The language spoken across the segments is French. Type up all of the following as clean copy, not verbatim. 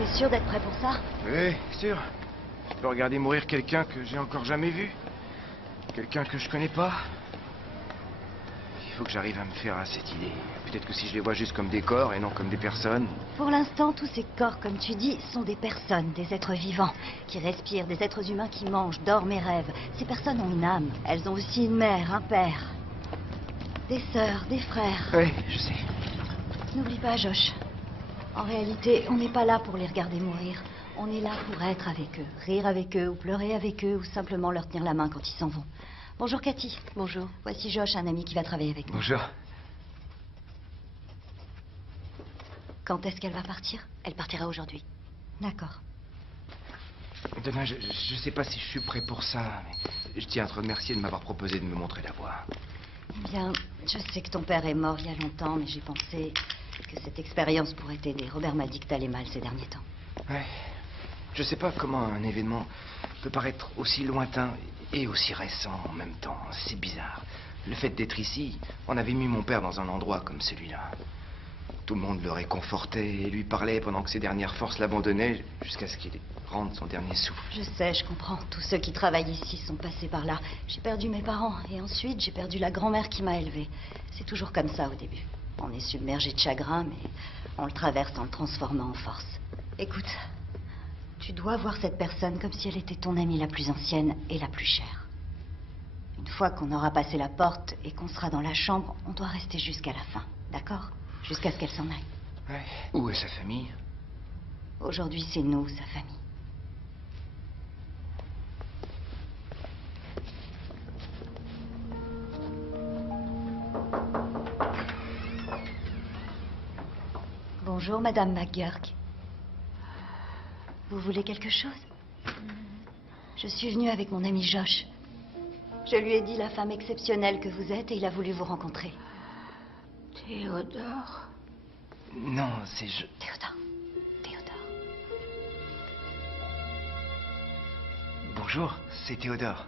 T'es sûr d'être prêt pour ça? Oui, sûr. Je peux regarder mourir quelqu'un que j'ai encore jamais vu. Quelqu'un que je connais pas. Il faut que j'arrive à me faire à cette idée. Peut-être que si je les vois juste comme des corps et non comme des personnes... Pour l'instant, tous ces corps, comme tu dis, sont des personnes, des êtres vivants, qui respirent, des êtres humains qui mangent, dorment et rêvent. Ces personnes ont une âme. Elles ont aussi une mère, un père. Des sœurs, des frères. Oui, je sais. N'oublie pas, Josh. En réalité, on n'est pas là pour les regarder mourir. On est là pour être avec eux, rire avec eux, ou pleurer avec eux, ou simplement leur tenir la main quand ils s'en vont. Bonjour, Cathy. Bonjour. Voici Josh, un ami qui va travailler avec nous. Bonjour. Quand est-ce qu'elle va partir? Elle partira aujourd'hui. D'accord. Demain, je sais pas si je suis prêt pour ça, mais je tiens à te remercier de m'avoir proposé de me montrer la voie. Eh bien, je sais que ton père est mort il y a longtemps, mais j'ai pensé que cette expérience pourrait t'aider. Robert m'a dit que t'allais mal ces derniers temps. Ouais. Je sais pas comment un événement peut paraître aussi lointain et aussi récent en même temps. C'est bizarre. Le fait d'être ici, on avait mis mon père dans un endroit comme celui-là. Tout le monde le réconfortait et lui parlait pendant que ses dernières forces l'abandonnaient jusqu'à ce qu'il rende son dernier souffle. Je sais, je comprends. Tous ceux qui travaillent ici sont passés par là. J'ai perdu mes parents et ensuite j'ai perdu la grand-mère qui m'a élevée. C'est toujours comme ça au début. On est submergé de chagrin, mais on le traverse en le transformant en force. Écoute, tu dois voir cette personne comme si elle était ton amie la plus ancienne et la plus chère. Une fois qu'on aura passé la porte et qu'on sera dans la chambre, on doit rester jusqu'à la fin, d'accord? Jusqu'à ce qu'elle s'en aille. Ouais. Où est sa famille? Aujourd'hui, c'est nous, sa famille. Bonjour, Madame McGurk. Vous voulez quelque chose? Je suis venue avec mon ami Josh. Je lui ai dit la femme exceptionnelle que vous êtes et il a voulu vous rencontrer. Théodore. Non, c'est je... Théodore. Théodore. Bonjour, c'est Théodore.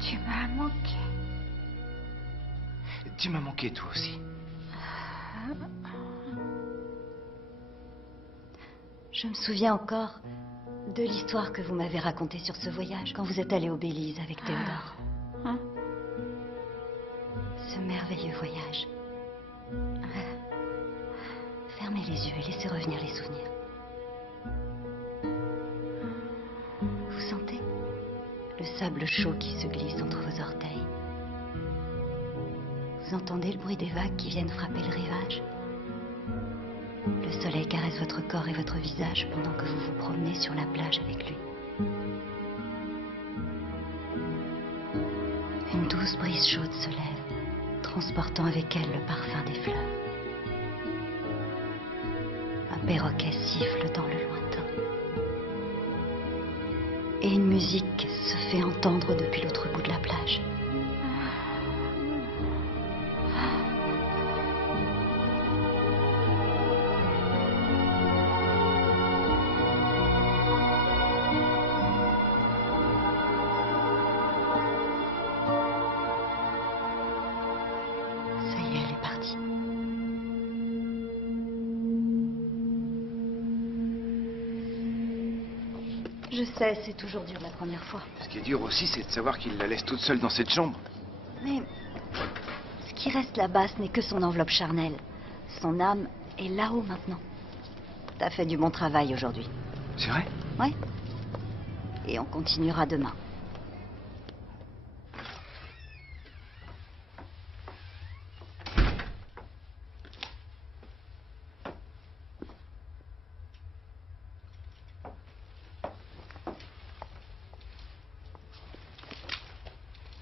Tu m'as manqué. Tu m'as manqué toi aussi. Je me souviens encore de l'histoire que vous m'avez racontée sur ce voyage quand vous êtes allé au Belize avec Théodore. Hein? Ce merveilleux voyage. Fermez les yeux et laissez revenir les souvenirs. Vous sentez le sable chaud qui se glisse entre vos orteils. Vous entendez le bruit des vagues qui viennent frapper le rivage. Le soleil caresse votre corps et votre visage pendant que vous vous promenez sur la plage avec lui. Une douce brise chaude se lève, transportant avec elle le parfum des fleurs. Un perroquet siffle dans le lointain. Et une musique se fait entendre depuis l'autre bout de la plage. Ça y est, elle est partie. Je sais, c'est toujours dur la première fois. Ce qui est dur aussi, c'est de savoir qu'il la laisse toute seule dans cette chambre. Mais ce qui reste là-bas, ce n'est que son enveloppe charnelle. Son âme est là-haut maintenant. T'as fait du bon travail aujourd'hui. C'est vrai? Ouais. Et on continuera demain.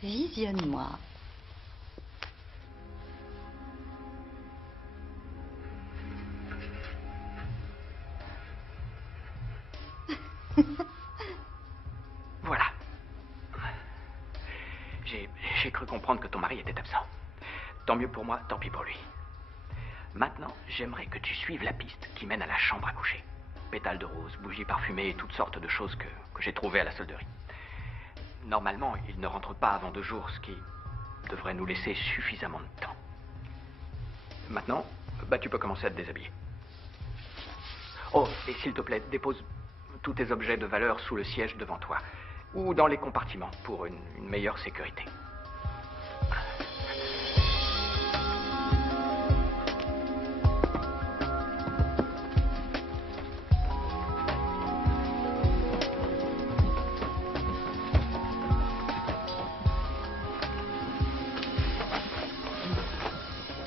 Visionne-moi. Voilà. J'ai cru comprendre que ton mari était absent. Tant mieux pour moi, tant pis pour lui. Maintenant, j'aimerais que tu suives la piste qui mène à la chambre à coucher. Pétales de rose, bougies parfumées et toutes sortes de choses que j'ai trouvées à la solderie. Normalement, il ne rentre pas avant 2 jours, ce qui devrait nous laisser suffisamment de temps. Maintenant, tu peux commencer à te déshabiller. Oh, et s'il te plaît, dépose tous tes objets de valeur sous le siège devant toi. Ou dans les compartiments, pour une meilleure sécurité.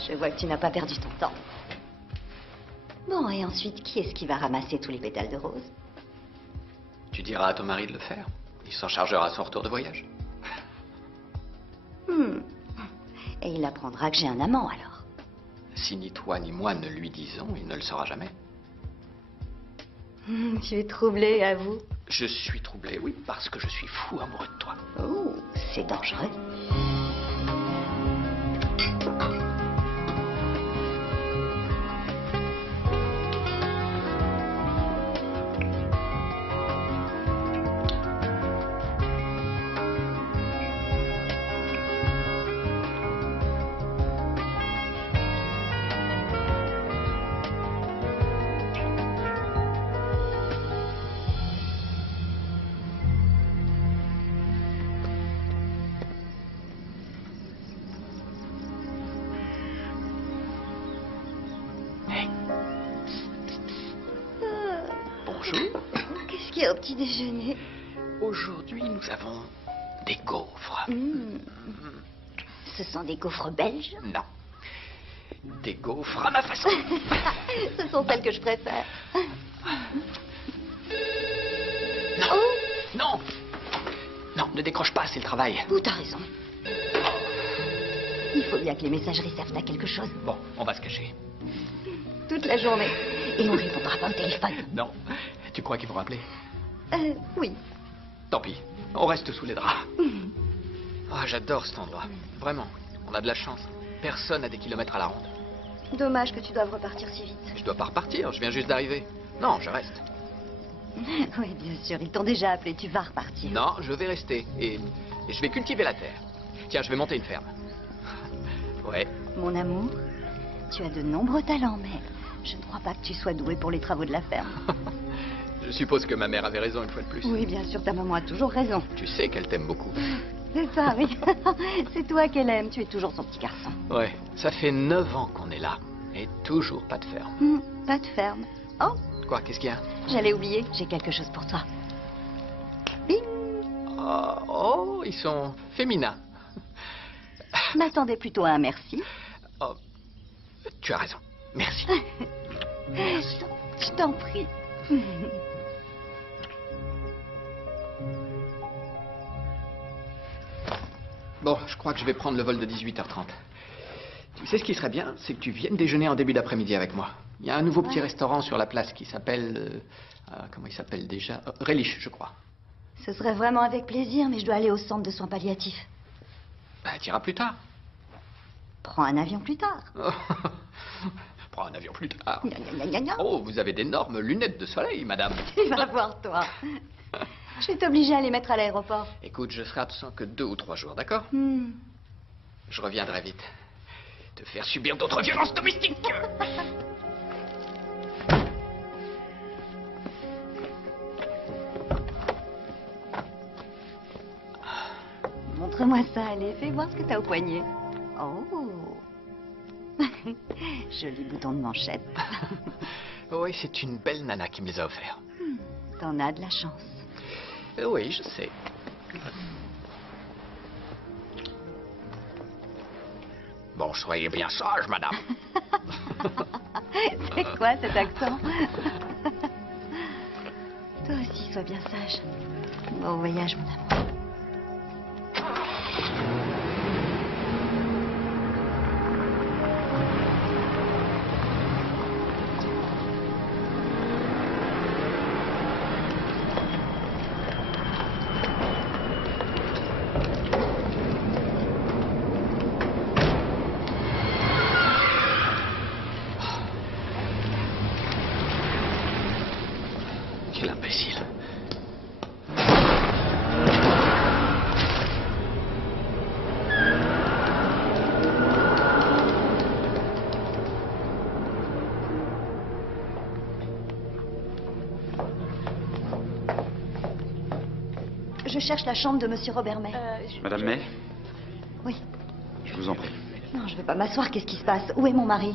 Je vois que tu n'as pas perdu ton temps. Bon, et ensuite, qui est-ce qui va ramasser tous les pétales de rose? Tu diras à ton mari de le faire. Il s'en chargera à son retour de voyage. Et il apprendra que j'ai un amant, alors. Si ni toi ni moi ne lui disons, il ne le saura jamais. Tu es troublé, avoue. Je suis troublé, oui, parce que je suis fou amoureux de toi. Oh, c'est dangereux. Bonjour. Qu'est-ce qu'il y a au petit déjeuner? Aujourd'hui, nous avons des gaufres. Ce sont des gaufres belges? Non. Des gaufres à ma façon. Ce sont celles que je préfère. Non. Non. Non, ne décroche pas, c'est le travail. Oh, t'as raison. Il faut bien que les messageries servent à quelque chose. Bon, on va se cacher. Toute la journée. Et on ne répondra pas au téléphone. Non. Tu crois qu'ils vont rappeler? Oui. Tant pis. On reste sous les draps. Ah, j'adore cet endroit. Vraiment. On a de la chance. Personne n'a des kilomètres à la ronde. Dommage que tu doives repartir si vite. Je dois pas repartir, je viens juste d'arriver. Non, je reste. Oui, bien sûr, ils t'ont déjà appelé, tu vas repartir. Non, je vais rester. Et je vais cultiver la terre. Tiens, je vais monter une ferme. Ouais. Mon amour, tu as de nombreux talents, mais je ne crois pas que tu sois doué pour les travaux de la ferme. Je suppose que ma mère avait raison une fois de plus. Oui, bien sûr, ta maman a toujours raison. Tu sais qu'elle t'aime beaucoup. C'est ça, oui. C'est toi qu'elle aime, tu es toujours son petit garçon. Ouais, ça fait 9 ans qu'on est là. Et toujours pas de ferme. Pas de ferme. Oh, Quoi, qu'est-ce qu'il y a? j'allais oublier, j'ai quelque chose pour toi. Bing! Oh, ils sont féminins. M'attendais plutôt à un merci. Oh, tu as raison. Merci. Je t'en prie. Bon, je crois que je vais prendre le vol de 18h30. Tu sais ce qui serait bien, c'est que tu viennes déjeuner en début d'après-midi avec moi. Il y a un nouveau petit restaurant sur la place qui s'appelle... comment il s'appelle déjà? Relish, je crois. Ce serait vraiment avec plaisir, mais je dois aller au centre de soins palliatifs. Bah, t'iras plus tard. Prends un avion plus tard. Prends un avion plus tard. Gna, gna, gna, gna, gna. Oh, vous avez d'énormes lunettes de soleil, madame. Tu vas voir, toi. Je vais t'obliger à les mettre à l'aéroport. Écoute, je serai absent que 2 ou 3 jours, d'accord? Je reviendrai vite. Te faire subir d'autres violences domestiques. Montre-moi ça, allez. Fais voir ce que t'as au poignet. Oh. Joli bouton de manchette. Oui, c'est une belle nana qui me les a offerts. T'en as de la chance. Oui, je sais. Bon, soyez bien sage, madame. C'est quoi cet accent? Toi aussi, sois bien sage. Bon voyage, mon amour. Quel imbécile. Je cherche la chambre de Monsieur Robert May. Madame May, Oui. je vous en prie. Non, je vais pas m'asseoir. Qu'est-ce qui se passe? Où est mon mari?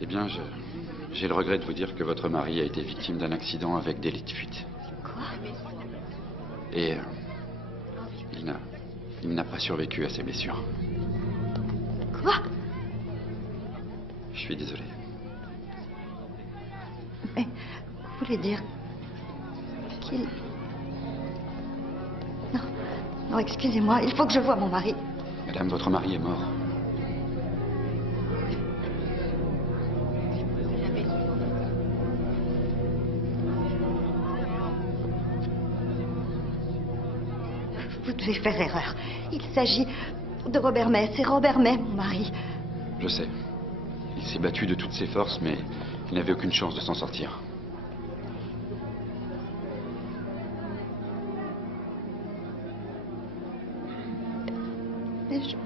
Eh bien, j'ai le regret de vous dire que votre mari a été victime d'un accident avec délit de fuite. Quoi? Et il n'a pas survécu à ses blessures. Quoi? Je suis désolé. Mais vous voulez dire qu'il... Non, non, excusez-moi. Il faut que je voie mon mari. Madame, votre mari est mort. Vous devez faire erreur. Il s'agit de Robert May. C'est Robert May, mon mari. Je sais. Il s'est battu de toutes ses forces, mais il n'avait aucune chance de s'en sortir. Mais je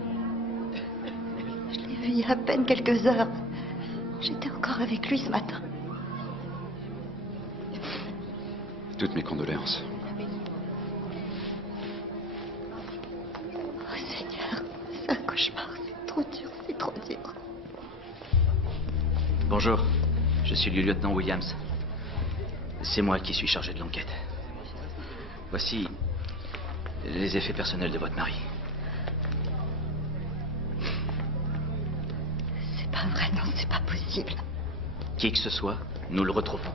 l'ai vu il y a à peine quelques heures. J'étais encore avec lui ce matin. Toutes mes condoléances. Oh Seigneur, c'est un cauchemar. C'est trop dur, c'est trop dur. Bonjour, je suis le lieutenant Williams. C'est moi qui suis chargé de l'enquête. Voici les effets personnels de votre mari. C'est pas vrai, non, c'est pas possible. Qui que ce soit, nous le retrouvons.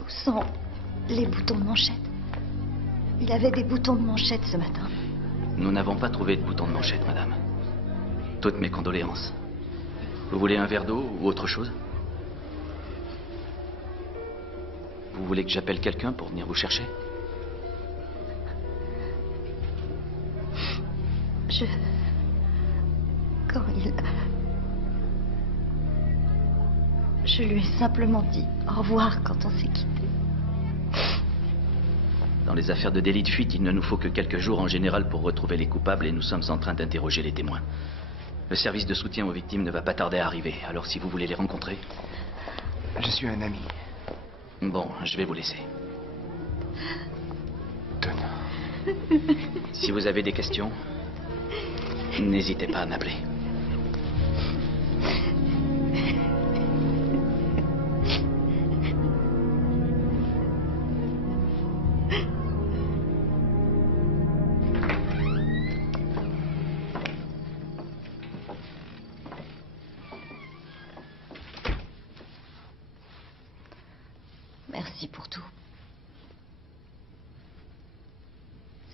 Où sont les boutons de manchette? Il avait des boutons de manchette ce matin. Nous n'avons pas trouvé de bouton de manchette, madame. Toutes mes condoléances. Vous voulez un verre d'eau ou autre chose? Vous voulez que j'appelle quelqu'un pour venir vous chercher? Quand je lui ai simplement dit au revoir quand on s'est quitté. Dans les affaires de délit de fuite, il ne nous faut que quelques jours en général pour retrouver les coupables et nous sommes en train d'interroger les témoins. Le service de soutien aux victimes ne va pas tarder à arriver, alors si vous voulez les rencontrer... Je suis un ami. Bon, je vais vous laisser. Donna. Si vous avez des questions, n'hésitez pas à m'appeler. Merci pour tout.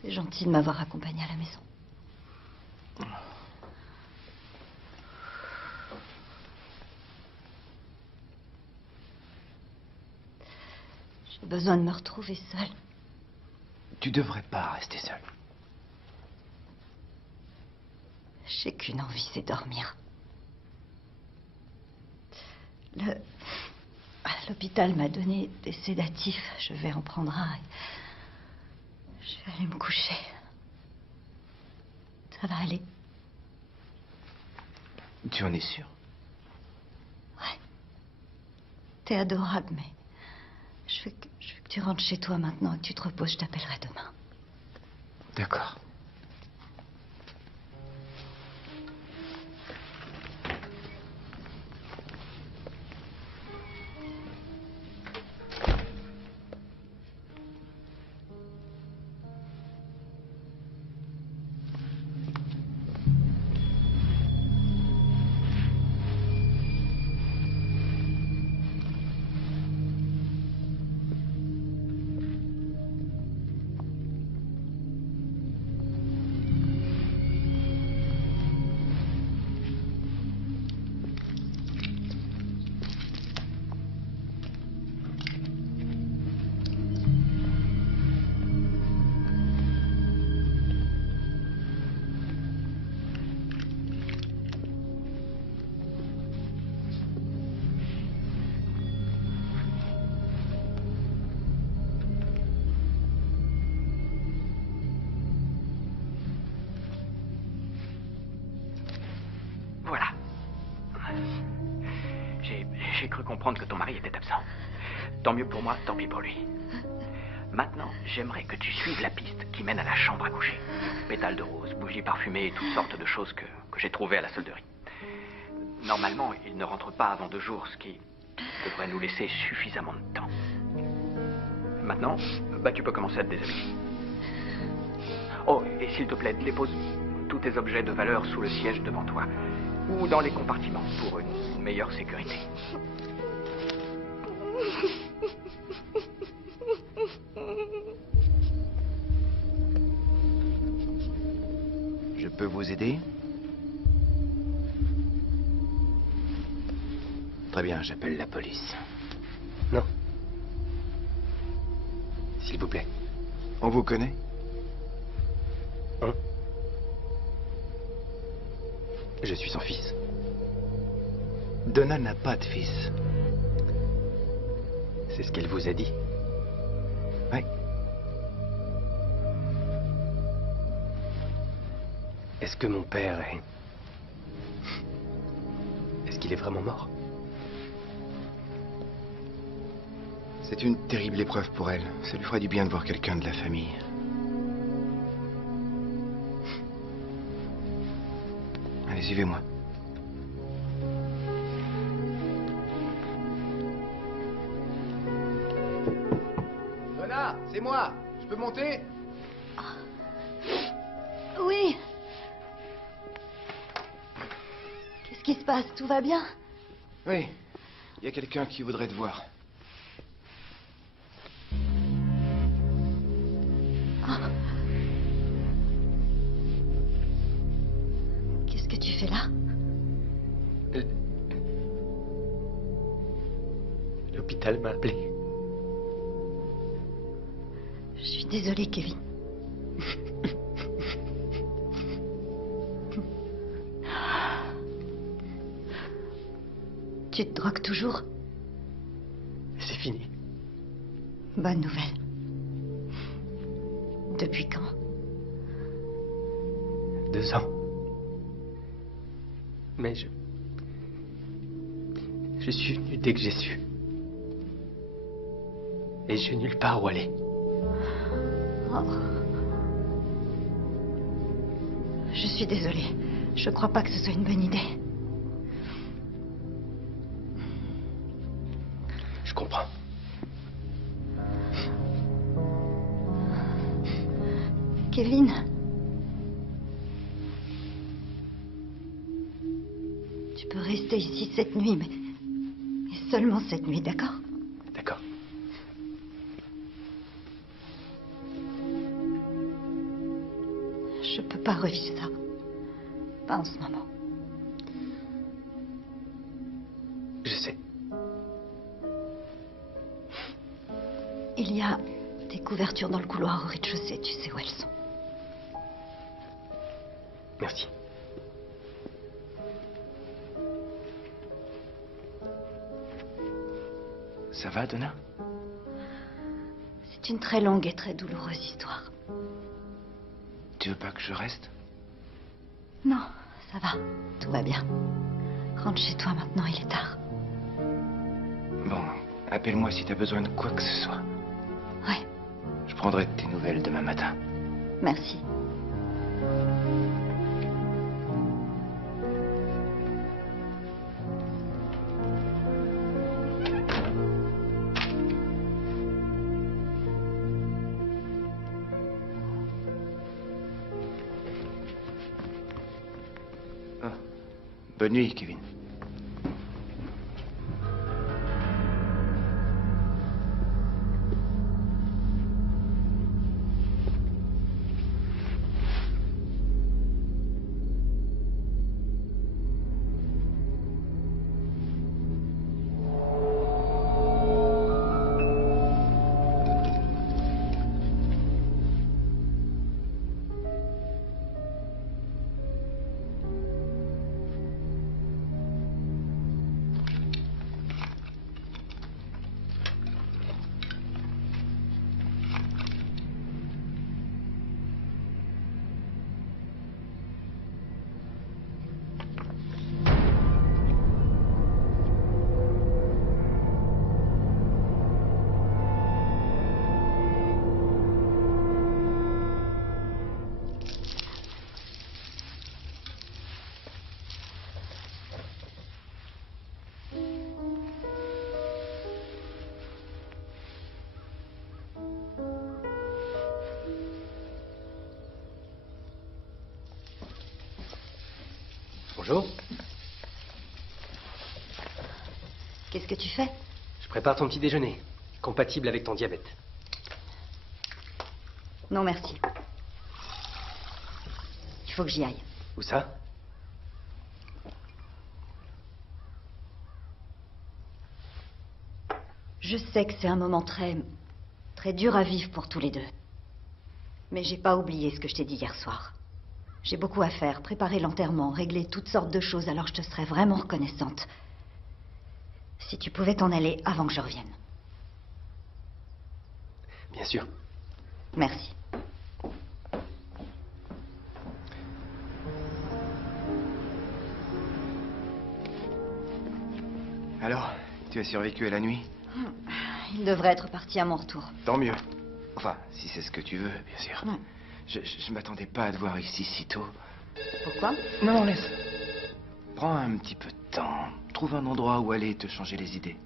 C'est gentil de m'avoir accompagné à la maison. J'ai besoin de me retrouver seule. Tu devrais pas rester seule. J'ai qu'une envie, c'est dormir. L'hôpital m'a donné des sédatifs. Je vais en prendre un. Je vais aller me coucher. Ça va aller. Tu en es sûre? Ouais. T'es adorable, mais je veux que tu rentres chez toi maintenant et que tu te reposes. Je t'appellerai demain. D'accord. comprendre que ton mari était absent. Tant mieux pour moi, tant pis pour lui. Maintenant, j'aimerais que tu suives la piste qui mène à la chambre à coucher. Pétales de rose, bougies parfumées et toutes sortes de choses que j'ai trouvées à la solderie. Normalement, il ne rentre pas avant 2 jours, ce qui devrait nous laisser suffisamment de temps. Maintenant, tu peux commencer à te déshabiller. Oh, et s'il te plaît, dépose tous tes objets de valeur sous le siège devant toi. Ou dans les compartiments, pour une meilleure sécurité. Je peux vous aider? Très bien, j'appelle la police. Non. S'il vous plaît. On vous connaît? Hein? Je suis son fils. Donna n'a pas de fils. C'est ce qu'elle vous a dit. Oui. Est-ce que mon père est... Est-ce qu'il est vraiment mort? C'est une terrible épreuve pour elle. Ça lui fera du bien de voir quelqu'un de la famille. Allez, suivez-moi. Donna, c'est moi. Je peux monter? Oui. Qu'est-ce qui se passe? Tout va bien? Oui. Il y a quelqu'un qui voudrait te voir. Qu'est-ce que tu fais là? L'hôpital m'a appelé. Je suis désolée, Kevin. Tu te drogues toujours? C'est fini. Bonne nouvelle. Depuis quand? 2 ans. Mais je suis venu dès que j'ai su. Et j'ai nulle part où aller. Oh. Je suis désolée. Je crois pas que ce soit une bonne idée. Je comprends. Kevin. Tu peux rester ici cette nuit, mais seulement cette nuit, d'accord? D'accord. Je peux pas revivre ça. Pas en ce moment. Je sais. Il y a des couvertures dans le couloir au rez-de-chaussée. Tu sais où elles sont. Merci. Ça va, Donna? C'est une très longue et très douloureuse histoire. Tu veux pas que je reste? Non, ça va. Tout va bien. Rentre chez toi maintenant, il est tard. Bon, appelle-moi si t'as besoin de quoi que ce soit. Ouais, Je prendrai de tes nouvelles demain matin. merci. Bonne nuit, Kevin. Bonjour. Qu'est-ce que tu fais? Je prépare ton petit déjeuner, compatible avec ton diabète. Non, merci. Il faut que j'y aille. Où ça? Je sais que c'est un moment très dur à vivre pour tous les deux. Mais j'ai pas oublié ce que je t'ai dit hier soir. J'ai beaucoup à faire, préparer l'enterrement, régler toutes sortes de choses, alors je te serais vraiment reconnaissante si tu pouvais t'en aller avant que je revienne. Bien sûr. Merci. Alors, tu as survécu à la nuit? Il devrait être parti à mon retour. Tant mieux. Enfin, si c'est ce que tu veux, bien sûr. Ouais. Je m'attendais pas à te voir ici si tôt. Pourquoi? Non, laisse. Prends un petit peu de temps. Trouve un endroit où aller te changer les idées.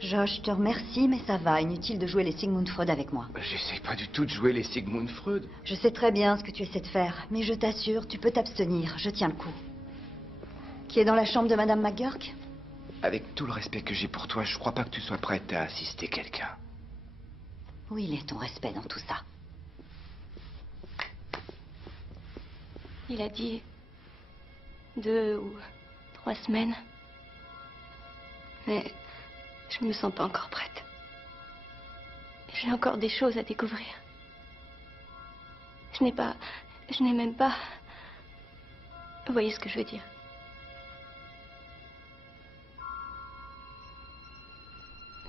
Josh, je te remercie, mais ça va. Inutile de jouer les Sigmund Freud avec moi. J'essaie pas du tout de jouer les Sigmund Freud. Je sais très bien ce que tu essaies de faire, mais je t'assure, tu peux t'abstenir. Je tiens le coup. Qui est dans la chambre de Madame McGurk? Avec tout le respect que j'ai pour toi, je crois pas que tu sois prête à assister quelqu'un. Où il est ton respect dans tout ça? Il a dit 2 ou 3 semaines. Mais je me sens pas encore prête. J'ai encore des choses à découvrir. Je n'ai même pas... Vous voyez ce que je veux dire?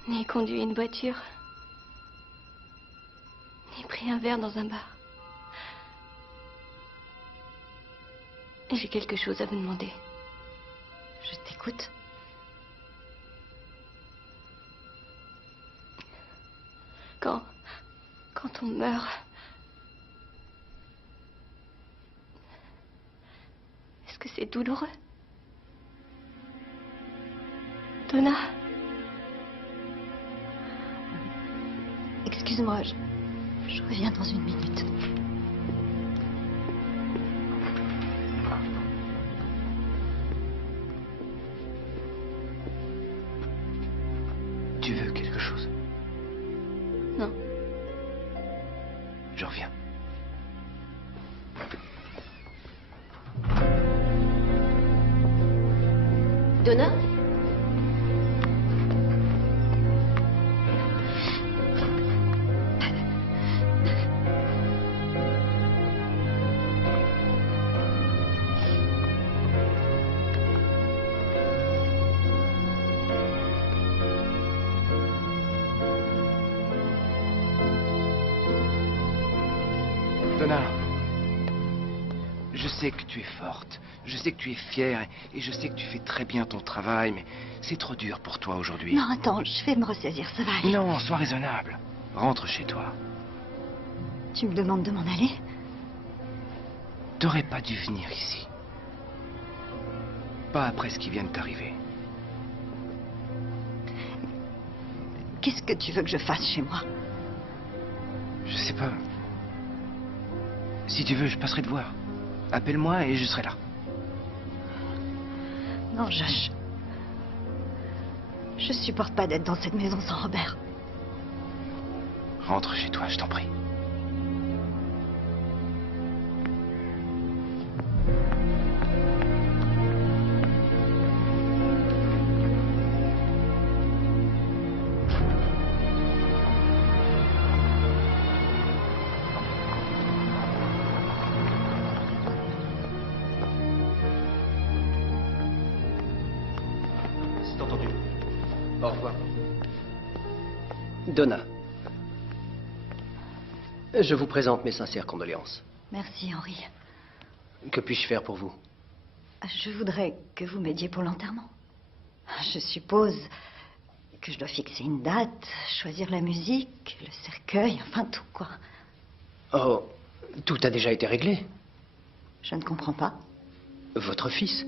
Ni conduit une voiture, ni pris un verre dans un bar. J'ai quelque chose à vous demander. Je t'écoute. Quand on meurt, est-ce que c'est douloureux? Donna? Excuse-moi, je reviens dans une minute. Tu veux quelque chose? Non. Je reviens. Donna? Donna, je sais que tu es forte, je sais que tu es fière et je sais que tu fais très bien ton travail, mais c'est trop dur pour toi aujourd'hui. Non, attends, je vais me ressaisir, ça va aller. Non, sois raisonnable. Rentre chez toi. Tu me demandes de m'en aller? T'aurais pas dû venir ici. Pas après ce qui vient de t'arriver. Qu'est-ce que tu veux que je fasse chez moi? Je sais pas. Si tu veux, je passerai te voir. Appelle-moi et je serai là. Non, Josh. Je supporte pas d'être dans cette maison sans Robert. Rentre chez toi, je t'en prie. C'est entendu. Au revoir. Donna. Je vous présente mes sincères condoléances. Merci, Henri. Que puis-je faire pour vous? Je voudrais que vous m'aidiez pour l'enterrement. Je suppose que je dois fixer une date, choisir la musique, le cercueil, enfin tout, quoi. Oh, tout a déjà été réglé. Je ne comprends pas. Votre fils,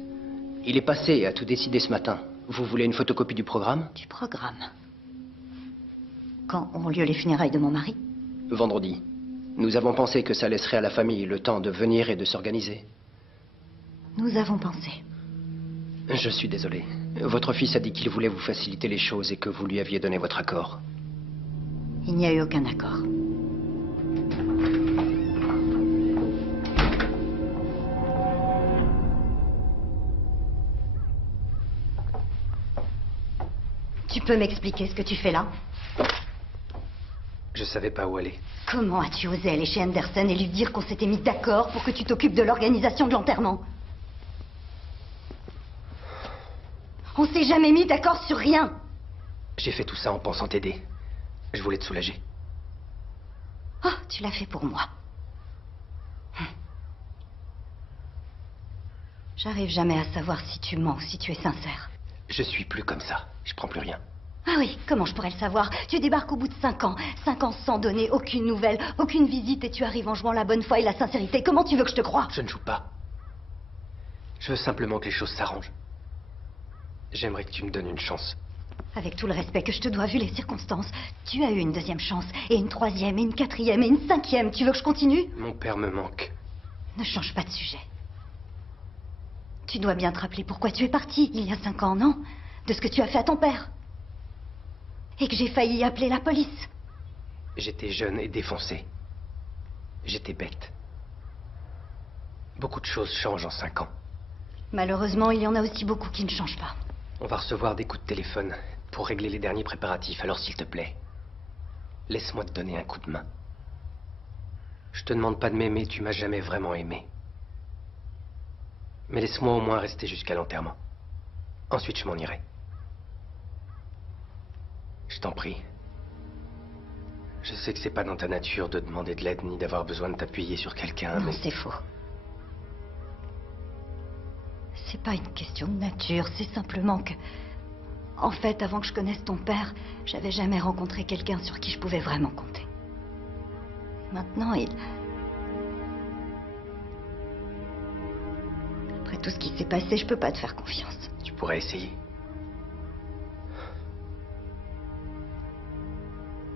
il est passé et a tout décidé ce matin. Vous voulez une photocopie du programme? Du programme. Quand auront lieu les funérailles de mon mari? Vendredi. Nous avons pensé que ça laisserait à la famille le temps de venir et de s'organiser. Nous avons pensé. Je suis désolé. Votre fils a dit qu'il voulait vous faciliter les choses et que vous lui aviez donné votre accord. Il n'y a eu aucun accord. Tu peux m'expliquer ce que tu fais là? Je savais pas où aller. Comment as-tu osé aller chez Anderson et lui dire qu'on s'était mis d'accord pour que tu t'occupes de l'organisation de l'enterrement? On s'est jamais mis d'accord sur rien. J'ai fait tout ça en pensant t'aider. Je voulais te soulager. Oh, tu l'as fait pour moi. J'arrive jamais à savoir si tu mens ou si tu es sincère. Je suis plus comme ça. Je prends plus rien. Ah oui, comment je pourrais le savoir? Tu débarques au bout de 5 ans. 5 ans sans donner aucune nouvelle, aucune visite, et tu arrives en jouant la bonne foi et la sincérité. Comment tu veux que je te croie? Je ne joue pas. Je veux simplement que les choses s'arrangent. J'aimerais que tu me donnes une chance. Avec tout le respect que je te dois, vu les circonstances, tu as eu une deuxième chance, et une troisième, et une quatrième, et une cinquième. Tu veux que je continue? Mon père me manque. Ne change pas de sujet. Tu dois bien te rappeler pourquoi tu es parti il y a 5 ans, non? De ce que tu as fait à ton père. Et que j'ai failli appeler la police. J'étais jeune et défoncé. J'étais bête. Beaucoup de choses changent en 5 ans. Malheureusement, il y en a aussi beaucoup qui ne changent pas. On va recevoir des coups de téléphone pour régler les derniers préparatifs, alors s'il te plaît, laisse-moi te donner un coup de main. Je te demande pas de m'aimer, tu m'as jamais vraiment aimé. Mais laisse-moi au moins rester jusqu'à l'enterrement. Ensuite, je m'en irai. Je t'en prie. Je sais que c'est pas dans ta nature de demander de l'aide ni d'avoir besoin de t'appuyer sur quelqu'un, Non, mais... c'est faux. C'est pas une question de nature, c'est simplement que... En fait, avant que je connaisse ton père, j'avais jamais rencontré quelqu'un sur qui je pouvais vraiment compter. Maintenant, Après tout ce qui s'est passé, je peux pas te faire confiance. Tu pourrais essayer.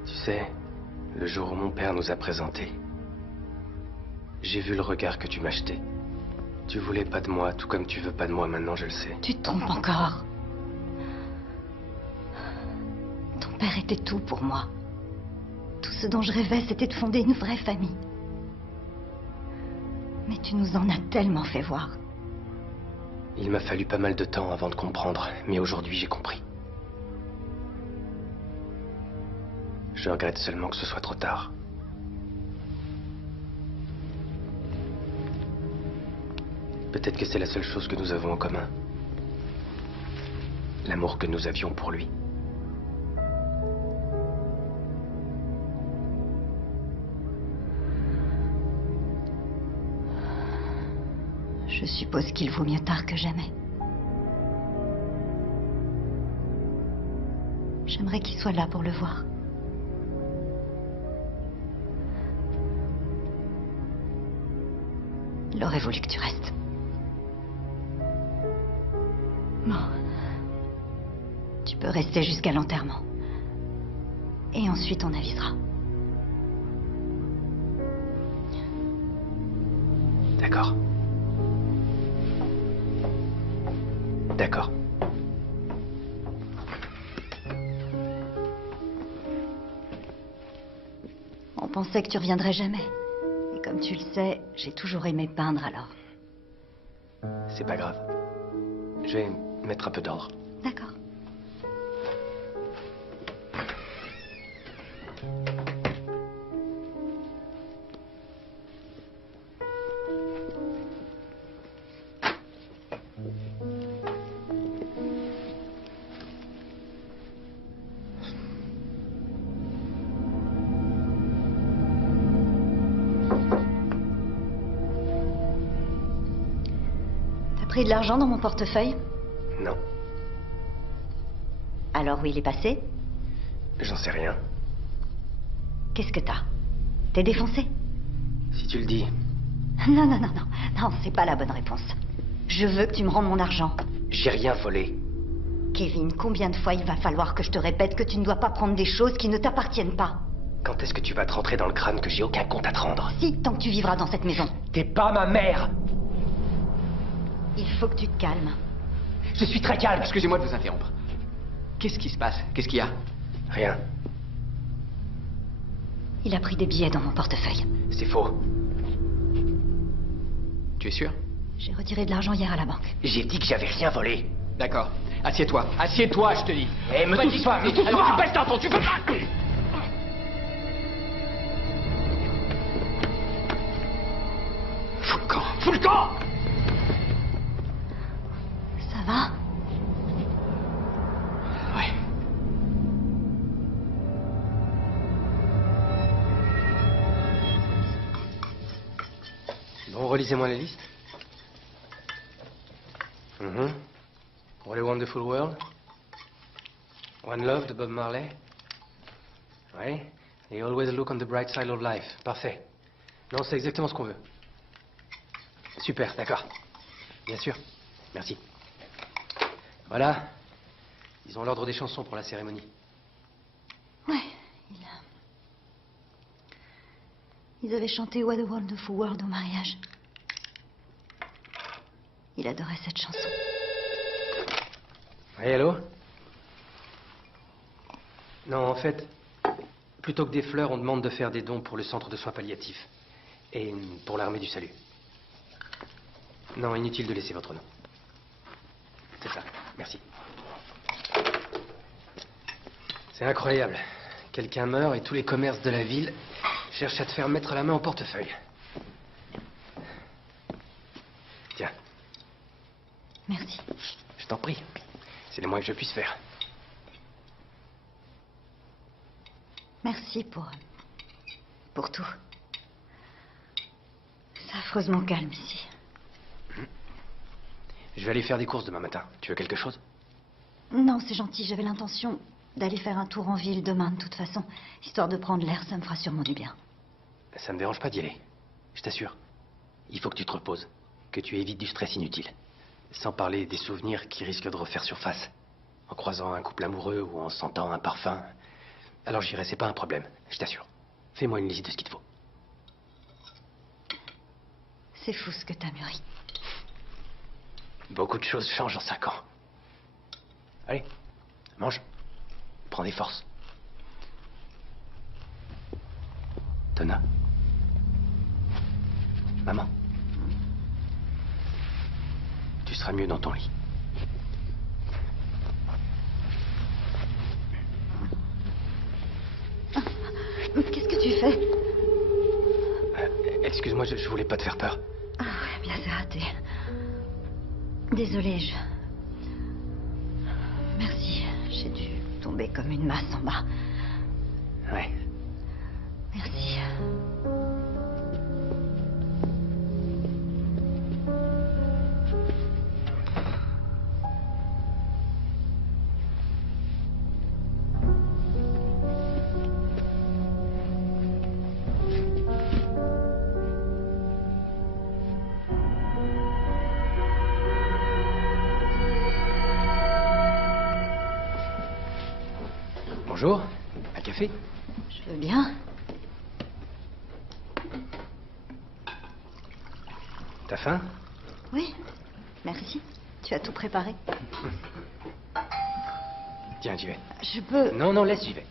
Tu sais, le jour où mon père nous a présentés, j'ai vu le regard que tu m'as jeté. Tu voulais pas de moi, tout comme tu veux pas de moi maintenant, je le sais. Tu te trompes encore. Ton père était tout pour moi. Tout ce dont je rêvais, c'était de fonder une vraie famille. Mais tu nous en as tellement fait voir. Il m'a fallu pas mal de temps avant de comprendre, mais aujourd'hui j'ai compris. Je regrette seulement que ce soit trop tard. Peut-être que c'est la seule chose que nous avons en commun. L'amour que nous avions pour lui. Je suppose qu'il vaut mieux tard que jamais. J'aimerais qu'il soit là pour le voir. Il aurait voulu que tu restes. Bon. Tu peux rester jusqu'à l'enterrement. Et ensuite on avisera. D'accord. D'accord. On pensait que tu reviendrais jamais. Et comme tu le sais, j'ai toujours aimé peindre alors. C'est pas grave. Je vais mettre un peu d'ordre. D'accord. T'as pris de l'argent dans mon portefeuille? Non, Alors où il est passé? j'en sais rien. Qu'est-ce que t'as? T'es défoncé? Si tu le dis, Non, non, non, non. Non, c'est pas la bonne réponse. Je veux que tu me rendes mon argent. j'ai rien volé. Kevin, combien de fois il va falloir que je te répète que tu ne dois pas prendre des choses qui ne t'appartiennent pas? Quand est-ce que tu vas te rentrer dans le crâne que j'ai aucun compte à te rendre? Si, tant que tu vivras dans cette maison. T'es pas ma mère! Il faut que tu te calmes. Je suis très calme. Excusez-moi de vous interrompre. Qu'est-ce qui se passe? Qu'est-ce qu'il y a? Rien. Il a pris des billets dans mon portefeuille. C'est faux. Tu es sûr? J'ai retiré de l'argent hier à la banque. J'ai dit que j'avais rien volé. D'accord. Assieds-toi. Assieds-toi, je te dis. Eh, me touche pas, me touche Alors, pas. tu baisses d'un ton, tu peux pas. Fous le camp. Fous le camp. Ça va? Ouais. Bon, relisez-moi la liste. What a Wonderful World. One Love de Bob Marley. Ouais. Et Always Look on the Bright Side of Life. Parfait. Non, c'est exactement ce qu'on veut. Super, d'accord. Bien sûr. Merci. Voilà. Ils ont l'ordre des chansons pour la cérémonie. Ouais, ils avaient chanté What a Wonderful World au mariage. Il adorait cette chanson. Oui, allô? Non, en fait, plutôt que des fleurs, on demande de faire des dons pour le centre de soins palliatifs. Et pour l'armée du salut. Non, inutile de laisser votre nom. C'est ça, merci. C'est incroyable. Quelqu'un meurt et tous les commerces de la ville cherchent à te faire mettre la main au portefeuille. Tiens, Merci. je t'en prie. C'est le moins que je puisse faire. Merci pour tout. C'est affreusement calme ici. Je vais aller faire des courses demain matin. Tu veux quelque chose? Non, c'est gentil. J'avais l'intention d'aller faire un tour en ville demain, de toute façon. Histoire de prendre l'air, ça me fera sûrement du bien. Ça me dérange pas d'y aller. Je t'assure. Il faut que tu te reposes. Que tu évites du stress inutile. Sans parler des souvenirs qui risquent de refaire surface. En croisant un couple amoureux ou en sentant un parfum. Alors j'irai, c'est pas un problème. Je t'assure. Fais-moi une liste de ce qu'il te faut. C'est fou ce que t'as mûri. Beaucoup de choses changent en 5 ans. Allez, mange. Prends des forces. Donna. Maman. Tu seras mieux dans ton lit. Qu'est-ce que tu fais? Excuse-moi, je voulais pas te faire peur. Ah ouais, bien c'est raté. Désolée, Merci, j'ai dû tomber comme une masse en bas. Ouais. Merci. Bonjour. Un café? Je veux bien. T'as faim? Oui, merci. Tu as tout préparé? Tiens, j'y vais. Je peux... Non, non, laisse, j'y vais.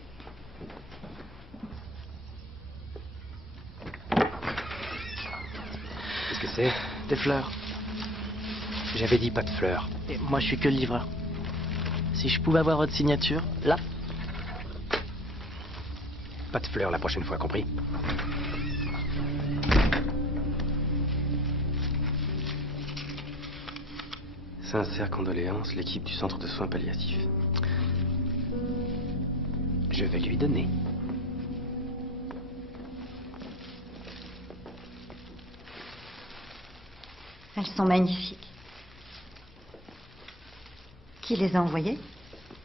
Qu'est-ce que c'est? Des fleurs. J'avais dit pas de fleurs. Et moi, je suis que le livreur. Si je pouvais avoir votre signature, là. Pas de fleurs la prochaine fois, compris? Sincères condoléances, l'équipe du centre de soins palliatifs. Je vais lui donner. Elles sont magnifiques. Qui les a envoyées?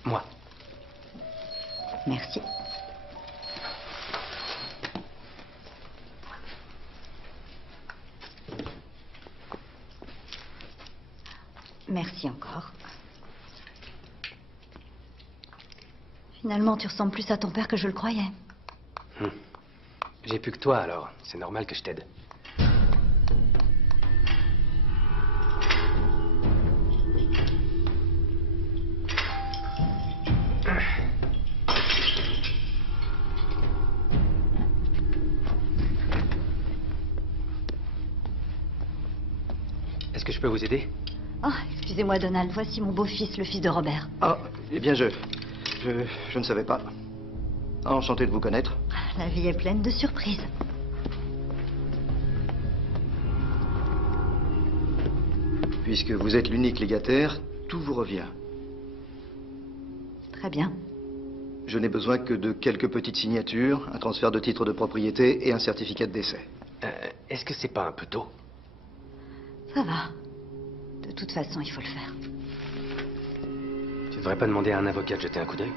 Moi. Merci. Merci encore. Finalement, tu ressembles plus à ton père que je le croyais. J'ai plus que toi, alors. C'est normal que je t'aide. Est-ce que je peux vous aider? Oh, excusez-moi, Donald. Voici mon beau-fils, le fils de Robert. Ah, eh bien, je ne savais pas. Enchanté de vous connaître. La vie est pleine de surprises. Puisque vous êtes l'unique légataire, tout vous revient. Très bien. Je n'ai besoin que de quelques petites signatures, un transfert de titre de propriété et un certificat de décès. Est-ce que c'est pas un peu tôt? Ça va. De toute façon, il faut le faire. Tu devrais pas demander à un avocat de jeter un coup d'œil?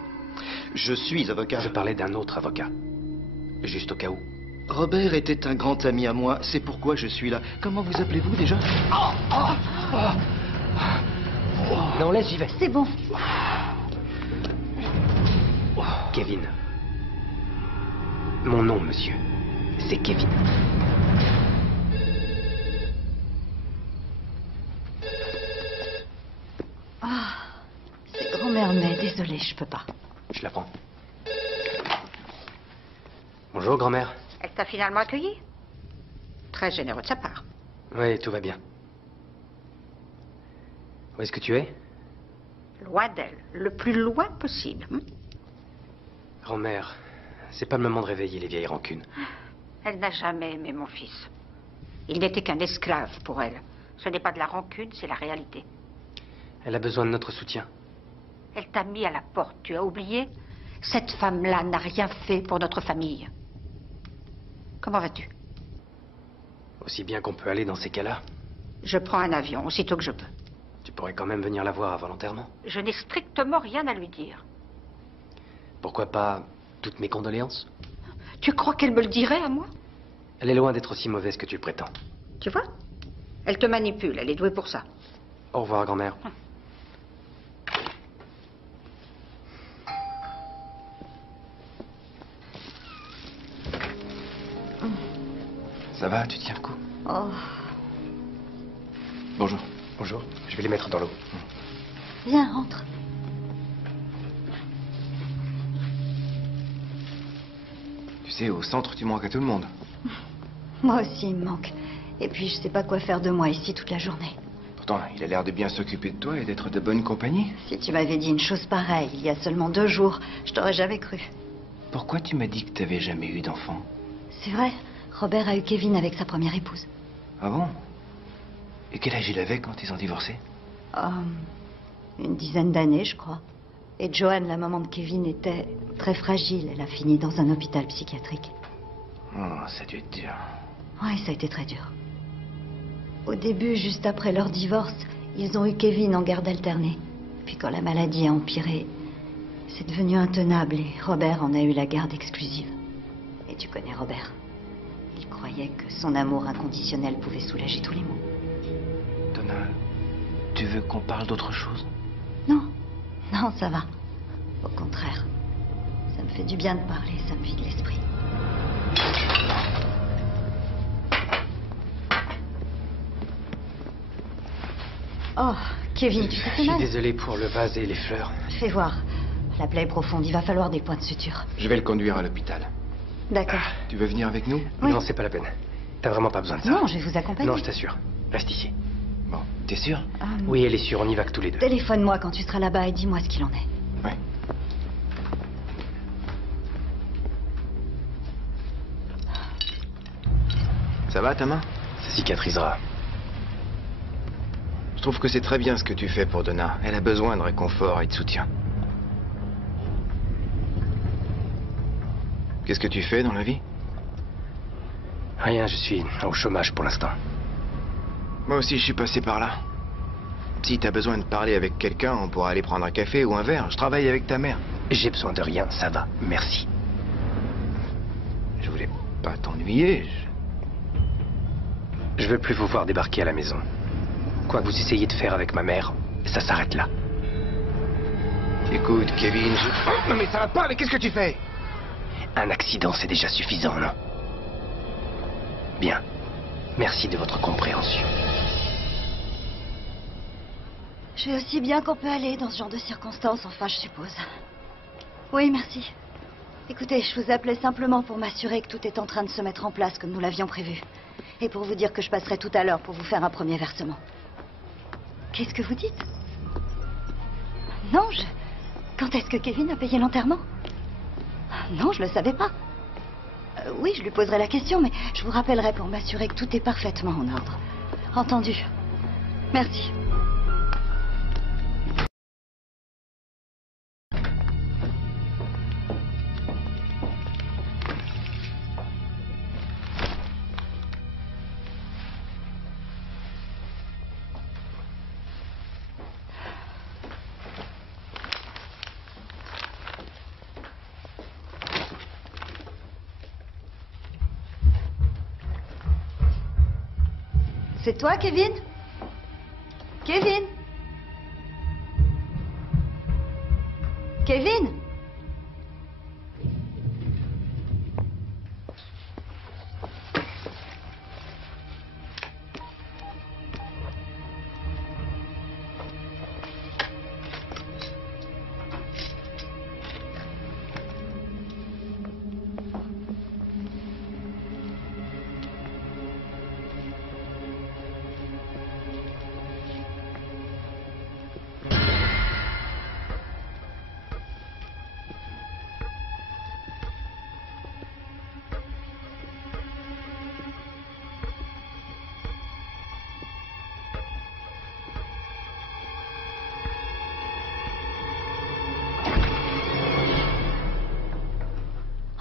Je suis avocat. Je parlais d'un autre avocat. Juste au cas où. Robert était un grand ami à moi, c'est pourquoi je suis là. Comment vous appelez-vous déjà? Non, laisse, j'y vais. C'est bon. Kevin. Mon nom, monsieur, c'est Kevin. Ah, c'est grand-mère, mais désolée, je peux pas. Je la prends. Bonjour, grand-mère. Elle t'a finalement accueilli? Très généreux de sa part. Oui, tout va bien. Où est-ce que tu es? Loin d'elle, le plus loin possible. Grand-mère, c'est pas le moment de réveiller les vieilles rancunes. Elle n'a jamais aimé mon fils. Il n'était qu'un esclave pour elle. Ce n'est pas de la rancune, c'est la réalité. Elle a besoin de notre soutien. Elle t'a mis à la porte, tu as oublié? Cette femme-là n'a rien fait pour notre famille. Comment vas-tu? Aussi bien qu'on peut aller dans ces cas-là. Je prends un avion, aussitôt que je peux. Tu pourrais quand même venir la voir volontairement. Je n'ai strictement rien à lui dire. Pourquoi pas toutes mes condoléances? Tu crois qu'elle me le dirait à moi? Elle est loin d'être aussi mauvaise que tu le prétends. Tu vois? Elle te manipule, elle est douée pour ça. Au revoir, grand-mère. Ça va, tu tiens le coup? Oh, Bonjour. Bonjour, je vais les mettre dans l'eau. viens, rentre. Tu sais, au centre, tu manques à tout le monde. Moi aussi, il me manque. Et puis, je sais pas quoi faire de moi ici toute la journée. Pourtant, il a l'air de bien s'occuper de toi et d'être de bonne compagnie. Si tu m'avais dit une chose pareille il y a seulement 2 jours, je t'aurais jamais cru. Pourquoi tu m'as dit que t'avais jamais eu d'enfant? C'est vrai, Robert a eu Kevin avec sa première épouse. Ah bon? Et quel âge il avait quand ils ont divorcé? Une dizaine d'années, je crois. Et Joanne, la maman de Kevin, était très fragile. Elle a fini dans un hôpital psychiatrique. Oh, ça a dû être dur. Ouais, ça a été très dur. Au début, juste après leur divorce, ils ont eu Kevin en garde alternée. Puis quand la maladie a empiré, c'est devenu intenable et Robert en a eu la garde exclusive. Et tu connais Robert. Il croyait que son amour inconditionnel pouvait soulager tous les maux. Donna, tu veux qu'on parle d'autre chose? Non, non, ça va. Au contraire, ça me fait du bien de parler, ça me vide l'esprit. Oh, Kevin, tu t'es fait Je suis mal? désolé pour le vase et les fleurs. Fais voir. La plaie est profonde, il va falloir des points de suture. Je vais le conduire à l'hôpital. D'accord. Tu veux venir avec nous? Oui. Non, c'est pas la peine. T'as vraiment pas besoin de ça. Non, je vais vous accompagner. Non, je t'assure. Reste ici. Bon, t'es sûr? Oui, elle est sûre, on y va que tous les deux. Téléphone-moi quand tu seras là-bas et dis-moi ce qu'il en est. Ouais. Ça va, ta main? Ça cicatrisera. Je trouve que c'est très bien ce que tu fais pour Donna. Elle a besoin de réconfort et de soutien. Qu'est-ce que tu fais dans la vie? Rien, je suis au chômage pour l'instant. Moi aussi, je suis passé par là. Si t'as besoin de parler avec quelqu'un, on pourra aller prendre un café ou un verre. Je travaille avec ta mère. J'ai besoin de rien, ça va. Merci. Je voulais pas t'ennuyer. Je veux plus vous voir débarquer à la maison. Quoi que vous essayez de faire avec ma mère, ça s'arrête là. Écoute, Kevin, Oh, non mais ça va pas, mais qu'est-ce que tu fais? Un accident, c'est déjà suffisant, non? Bien. Merci de votre compréhension. Je vais aussi bien qu'on peut aller dans ce genre de circonstances, enfin, je suppose. Oui, merci. Écoutez, je vous appelais simplement pour m'assurer que tout est en train de se mettre en place comme nous l'avions prévu. Et pour vous dire que je passerai tout à l'heure pour vous faire un premier versement. Qu'est-ce que vous dites? Non, Quand est-ce que Kevin a payé l'enterrement? Non, je le savais pas. Oui, je lui poserai la question, mais je vous rappellerai pour m'assurer que tout est parfaitement en ordre. Entendu. Merci. C'est toi, Kevin? Kevin? Kevin?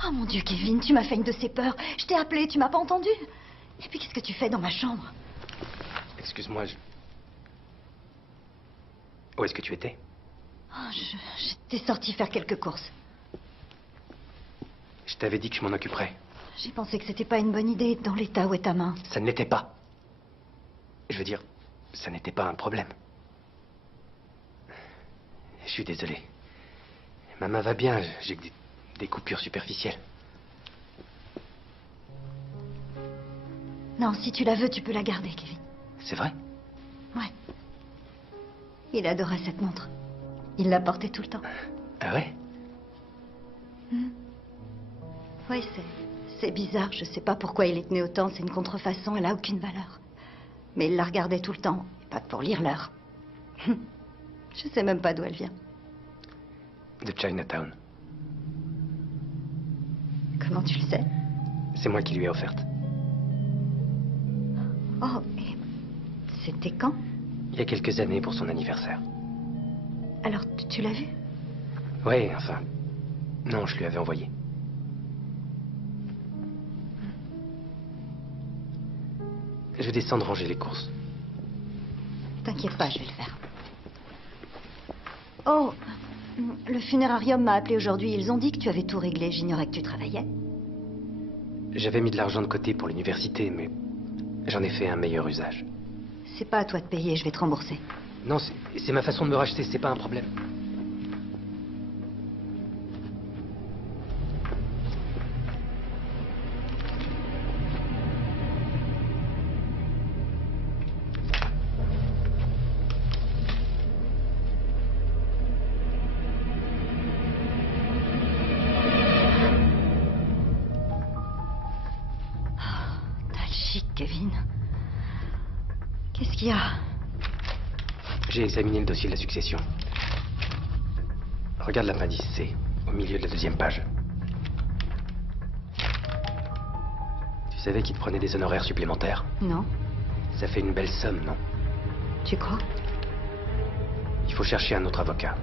Oh mon Dieu, Kevin, tu m'as fait une de ces peurs. Je t'ai appelé, tu m'as pas entendu. Et puis qu'est-ce que tu fais dans ma chambre? Excuse-moi, Où est-ce que tu étais? Oh, j'étais sortie faire quelques courses. Je t'avais dit que je m'en occuperais. J'ai pensé que c'était pas une bonne idée dans l'état où est ta main. Ça ne l'était pas. Je veux dire, ça n'était pas un problème. Je suis désolé. Ma main va bien, j'ai que des coupures superficielles. Non, si tu la veux, tu peux la garder, Kevin. C'est vrai? Ouais. Il adorait cette montre. Il la portait tout le temps. Ah ouais? Oui, c'est bizarre. Je sais pas pourquoi il les tenait autant. C'est une contrefaçon, elle a aucune valeur. Mais il la regardait tout le temps, et pas pour lire l'heure. Je sais même pas d'où elle vient. De Chinatown. Comment tu le sais? C'est moi qui lui ai offerte. Oh, et c'était quand? Il y a quelques années pour son anniversaire. Alors, tu l'as vue? Oui, enfin... Non, je lui avais envoyé. Je vais descendre ranger les courses. T'inquiète pas, je vais le faire. Oh, le funérarium m'a appelé aujourd'hui. Ils ont dit que tu avais tout réglé. J'ignorais que tu travaillais. J'avais mis de l'argent de côté pour l'université, mais j'en ai fait un meilleur usage. C'est pas à toi de payer, je vais te rembourser. Non, c'est ma façon de me racheter, c'est pas un problème. Kevin. Qu'est-ce qu'il y a? J'ai examiné le dossier de la succession. Regarde l'appendice C, au milieu de la deuxième page. Tu savais qu'il te prenait des honoraires supplémentaires? Non. Ça fait une belle somme, non? Tu crois? Il faut chercher un autre avocat.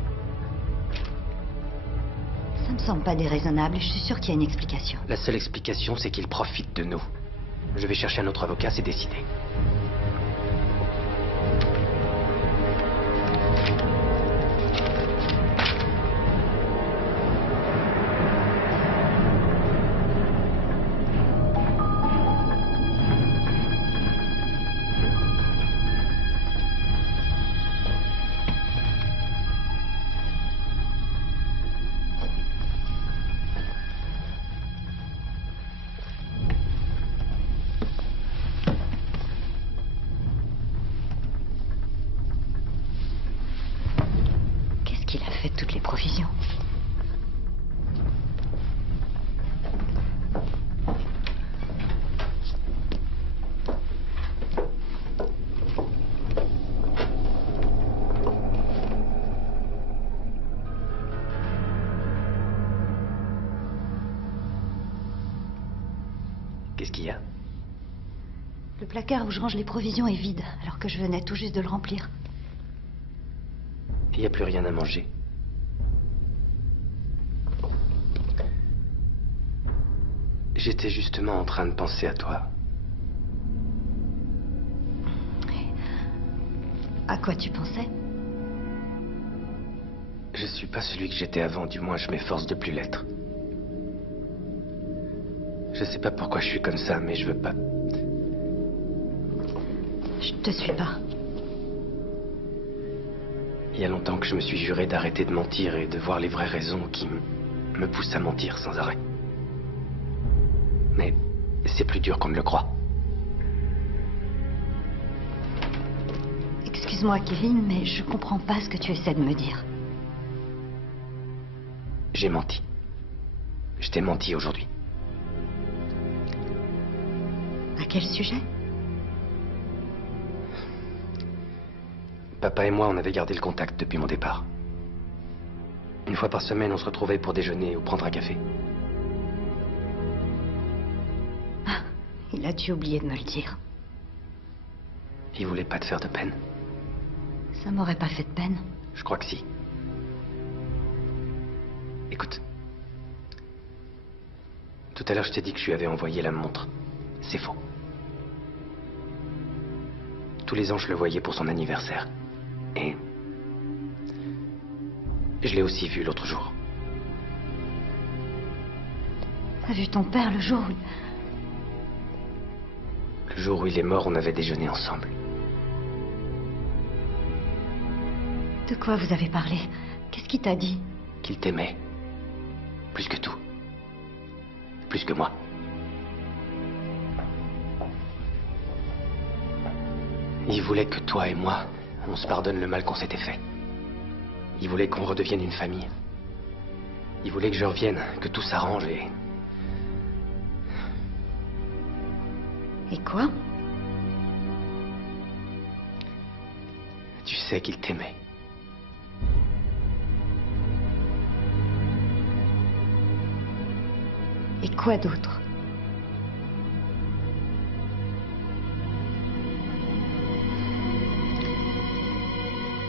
Ça me semble pas déraisonnable et je suis sûre qu'il y a une explication. La seule explication, c'est qu'il profite de nous. Je vais chercher un autre avocat, c'est décidé. Qu'il a fait toutes les provisions. Qu'est-ce qu'il y a? Le placard où je range les provisions est vide, alors que je venais tout juste de le remplir. Il n'y a plus rien à manger. J'étais justement en train de penser à toi. À quoi tu pensais? Je suis pas celui que j'étais avant, du moins je m'efforce de plus l'être. Je sais pas pourquoi je suis comme ça, mais je veux pas. Je te suis pas. Il y a longtemps que je me suis juré d'arrêter de mentir et de voir les vraies raisons qui me poussent à mentir sans arrêt. Mais c'est plus dur qu'on ne le croit. Excuse-moi, Kevin, mais je comprends pas ce que tu essaies de me dire. J'ai menti. Je t'ai menti aujourd'hui. À quel sujet? Papa et moi, on avait gardé le contact depuis mon départ. Une fois par semaine, on se retrouvait pour déjeuner ou prendre un café. Ah, il a dû oublier de me le dire. Il voulait pas te faire de peine. Ça m'aurait pas fait de peine. Je crois que si. Écoute. Tout à l'heure, je t'ai dit que je lui avais envoyé la montre. C'est faux. Tous les ans, je le voyais pour son anniversaire. Et je l'ai aussi vu l'autre jour. T'as vu ton père le jour où... Le jour où il est mort, on avait déjeuné ensemble. De quoi vous avez parlé? Qu'est-ce qu'il t'a dit? Qu'il t'aimait. Plus que tout. Plus que moi. Il voulait que toi et moi, on se pardonne le mal qu'on s'était fait. Il voulait qu'on redevienne une famille. Il voulait que je revienne, que tout s'arrange et... Et quoi? Tu sais qu'il t'aimait. Et quoi d'autre?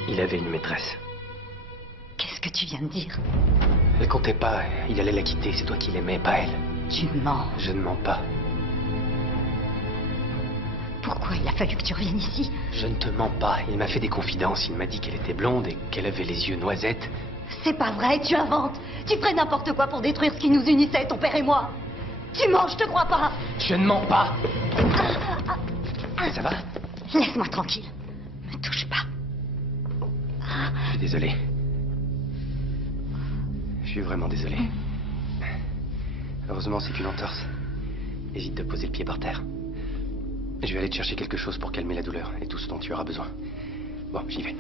Il avait une maîtresse. Qu'est-ce que tu viens de dire? Elle comptait pas, il allait la quitter, c'est toi qui l'aimais, pas elle. Tu mens. Je ne mens pas. Pourquoi il a fallu que tu reviennes ici? Je ne te mens pas, il m'a fait des confidences, il m'a dit qu'elle était blonde et qu'elle avait les yeux noisettes. C'est pas vrai, tu inventes. Tu ferais n'importe quoi pour détruire ce qui nous unissait, ton père et moi. Tu mens, je te crois pas. Je ne mens pas. Ça va? Laisse-moi tranquille. Me touche pas. Je suis désolé. Je suis vraiment désolé. Heureusement, c'est qu'une entorse. Évite de poser le pied par terre. Je vais aller te chercher quelque chose pour calmer la douleur et tout ce dont tu auras besoin. Bon, j'y vais.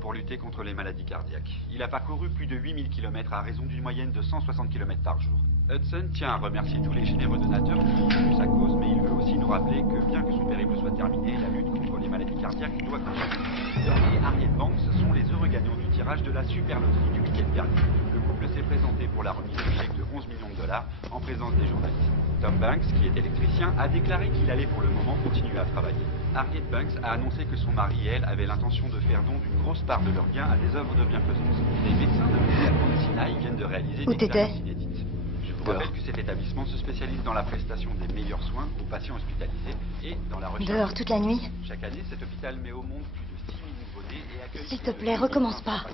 pour lutter contre les maladies cardiaques. Il a parcouru plus de 8000 km à raison d'une moyenne de 160 km par jour. Hudson tient à remercier tous les généreux donateurs qui ont soutenu sa cause, mais il veut aussi nous rappeler que bien que son périple soit terminé, la lutte contre les maladies cardiaques doit continuer. Don et Harriet Banks sont les heureux gagnants du tirage de la super loterie du week-end dernier. Le couple s'est présenté pour la remise du chèque de 11 millions de dollars en présence des journalistes. Tom Banks, qui est électricien, a déclaré qu'il allait pour le moment continuer à travailler. Harriet Banks a annoncé que son mari et elle avaient l'intention de faire don d'une grosse part de leurs gains à des œuvres de bienfaisance. Les médecins de l'hôpital Mount Sinai viennent de réaliser une expérience inédite. Je vous rappelle que cet établissement se spécialise dans la prestation des meilleurs soins aux patients hospitalisés et dans la recherche... Dehors toute la nuit? Chaque année, cet hôpital met au monde plus de 6 000 nouveau-nés et accueille... S'il te plaît, recommence pas.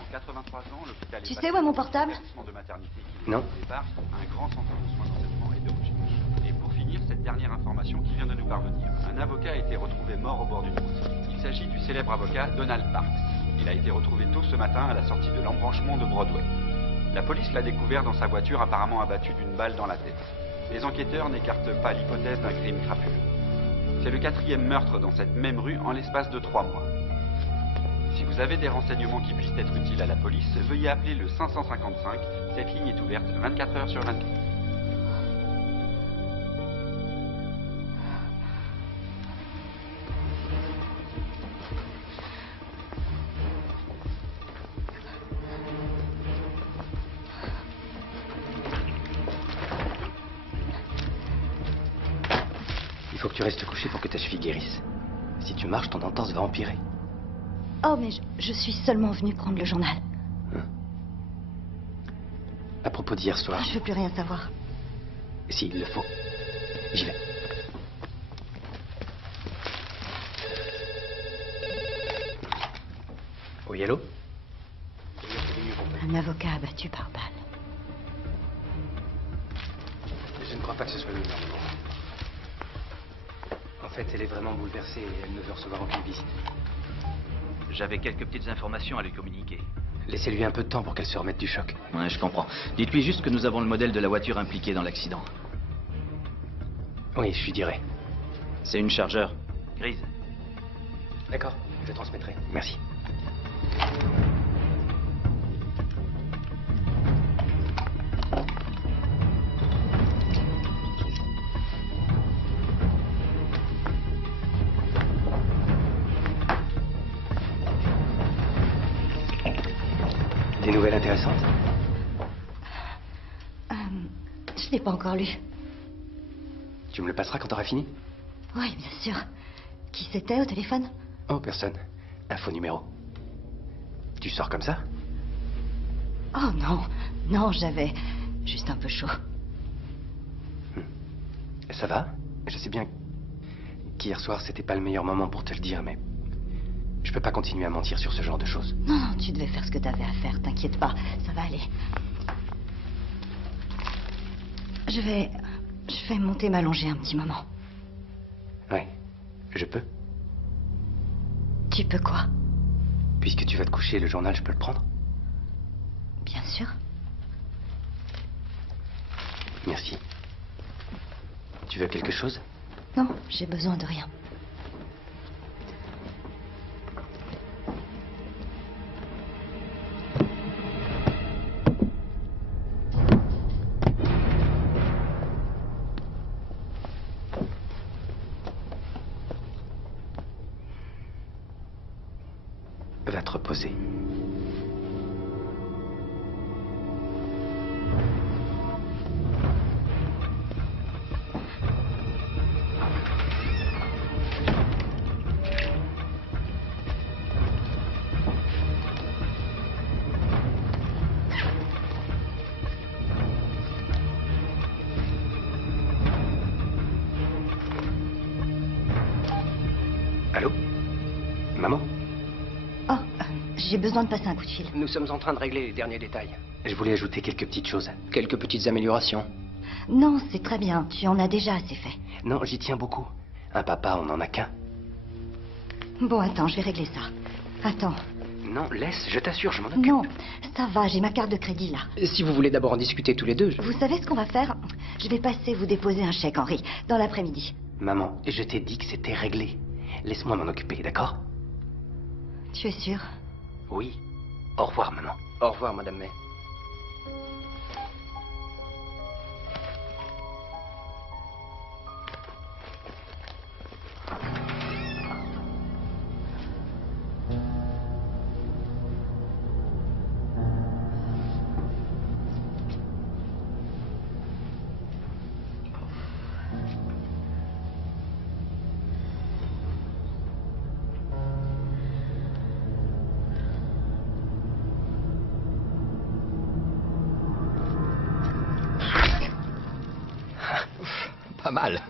En 83 ans, l'hôpital Tu sais où est mon portable? de maternité Non. Au départ, un grand centre de soins d'enseignement et de recherche. Et pour finir, cette dernière information qui vient de nous parvenir. Un avocat a été retrouvé mort au bord d'une route. Il s'agit du célèbre avocat Donald Parks. Il a été retrouvé tôt ce matin à la sortie de l'embranchement de Broadway. La police l'a découvert dans sa voiture apparemment abattu d'une balle dans la tête. Les enquêteurs n'écartent pas l'hypothèse d'un crime crapuleux. C'est le 4e meurtre dans cette même rue en l'espace de 3 mois. Si vous avez des renseignements qui puissent être utiles à la police, veuillez appeler le 555. Cette ligne est ouverte 24 heures sur 24. Il faut que tu restes couché pour que ta cheville guérisse. Si tu marches, ton entorse va empirer. Oh, mais je suis seulement venue prendre le journal. À propos d'hier soir... Je veux plus rien savoir. Si, il le faut. J'y vais. Oui, allô? Un avocat abattu par balle. Je ne crois pas que ce soit le gouvernement. En fait, elle est vraiment bouleversée et elle ne veut recevoir aucune visite. J'avais quelques petites informations à lui communiquer. Laissez-lui un peu de temps pour qu'elle se remette du choc. Ouais, je comprends. Dites-lui juste que nous avons le modèle de la voiture impliquée dans l'accident. Oui, je lui dirai. C'est une Charger grise. D'accord, je transmettrai. Merci. Des nouvelles intéressantes? Je l'ai pas encore lu. Tu me le passeras quand t'auras fini? Oui, bien sûr. Qui c'était au téléphone? Oh, personne. Un faux numéro. Tu sors comme ça? Oh non, non, j'avais juste un peu chaud. Ça va? Je sais bien qu'hier soir, c'était pas le meilleur moment pour te le dire, mais... je peux pas continuer à mentir sur ce genre de choses. Non, non, tu devais faire ce que t'avais à faire, t'inquiète pas, ça va aller. Je vais monter m'allonger un petit moment. Ouais, je peux. Tu peux quoi? Puisque tu vas te coucher, le journal, je peux le prendre? Bien sûr. Merci. Tu veux quelque chose? Non, j'ai besoin de rien. Va te reposer. Allô? Maman? Oh, j'ai besoin de passer un coup de fil. Nous sommes en train de régler les derniers détails. Je voulais ajouter quelques petites choses. Quelques petites améliorations. Non, c'est très bien, tu en as déjà assez fait. Non, j'y tiens beaucoup. Un papa, on n'en a qu'un. Bon, attends, je vais régler ça. Attends. Non, laisse, je t'assure, je m'en occupe. Non, ça va, j'ai ma carte de crédit là. Si vous voulez d'abord en discuter tous les deux, Vous savez ce qu'on va faire? Je vais passer vous déposer un chèque, Henri, dans l'après-midi. Maman, je t'ai dit que c'était réglé. Laisse-moi m'en occuper, d'accord? Tu es sûr? Oui. Au revoir, maman. Au revoir, Madame May. mal.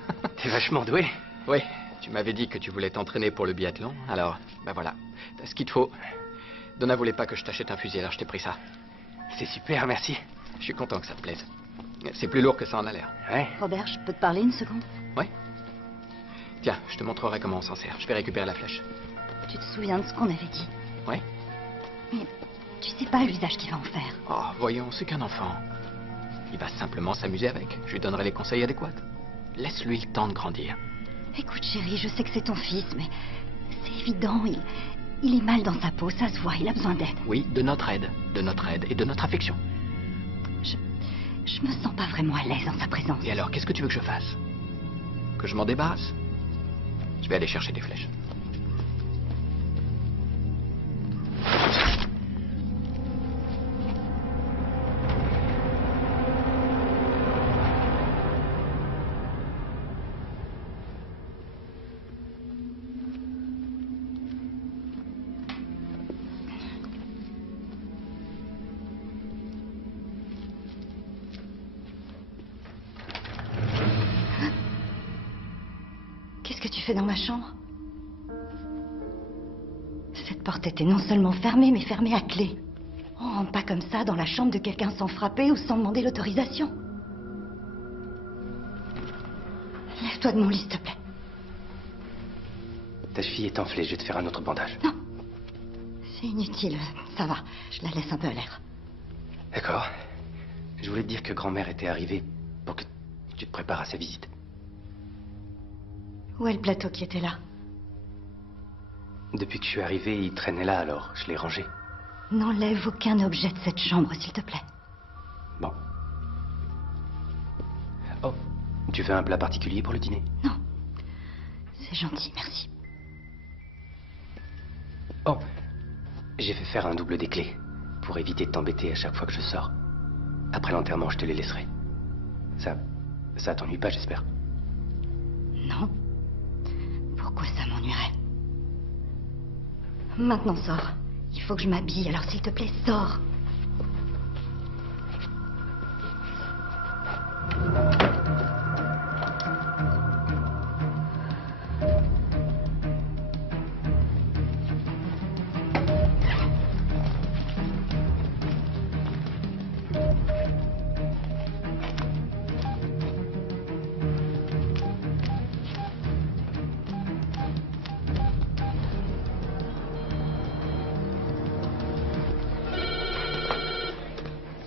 T'es vachement doué. Oui, tu m'avais dit que tu voulais t'entraîner pour le biathlon, alors, ben voilà, t'as ce qu'il te faut. Donna voulait pas que je t'achète un fusil, alors je t'ai pris ça. C'est super, merci. Je suis content que ça te plaise. C'est plus lourd que ça en a l'air. Ouais. Robert, je peux te parler une seconde? Ouais. Tiens, je te montrerai comment on s'en sert. Je vais récupérer la flèche. Tu te souviens de ce qu'on avait dit? Ouais. Mais tu sais pas l'usage qu'il va en faire. Oh, voyons, c'est qu'un enfant. Il va simplement s'amuser avec. Je lui donnerai les conseils adéquats. Laisse-lui le temps de grandir. Écoute, chérie, je sais que c'est ton fils, mais c'est évident, il est mal dans sa peau, ça se voit, il a besoin d'aide. Oui, de notre aide et de notre affection. Je me sens pas vraiment à l'aise en sa présence. Et alors, qu'est-ce que tu veux que je fasse? Que je m'en débarrasse? Je vais aller chercher des flèches. Qu'est-ce que tu fais dans ma chambre? Cette porte était non seulement fermée, mais fermée à clé. On rentre pas comme ça dans la chambre de quelqu'un sans frapper ou sans demander l'autorisation. Lève-toi de mon lit, s'il te plaît. Ta cheville est enflée, je vais te faire un autre bandage. Non. C'est inutile, ça va. Je la laisse un peu à l'air. D'accord. Je voulais te dire que grand-mère était arrivée pour que tu te prépares à sa visite. Où est le plateau qui était là? Depuis que je suis arrivé, il traînait là, alors je l'ai rangé. N'enlève aucun objet de cette chambre, s'il te plaît. Bon. Oh, tu veux un plat particulier pour le dîner? Non. C'est gentil, merci. Oh, j'ai fait faire un double des clés pour éviter de t'embêter à chaque fois que je sors. Après l'enterrement, je te les laisserai. Ça t'ennuie pas, j'espère? Non. Pourquoi ça m'ennuierait? Maintenant, sors. Il faut que je m'habille, alors s'il te plaît, sors.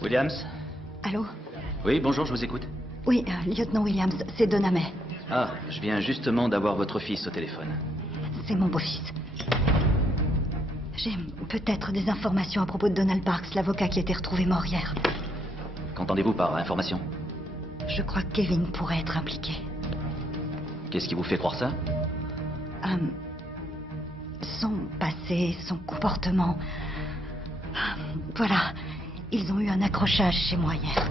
Williams? Allô? Oui, bonjour, je vous écoute. Oui, lieutenant Williams, c'est Donna May. Ah, je viens justement d'avoir votre fils au téléphone. C'est mon beau-fils. J'ai peut-être des informations à propos de Donald Parks, l'avocat qui a été retrouvé mort hier. Qu'entendez-vous par information? Je crois que Kevin pourrait être impliqué. Qu'est-ce qui vous fait croire ça? Son passé, son comportement. Voilà. Ils ont eu un accrochage chez moi hier.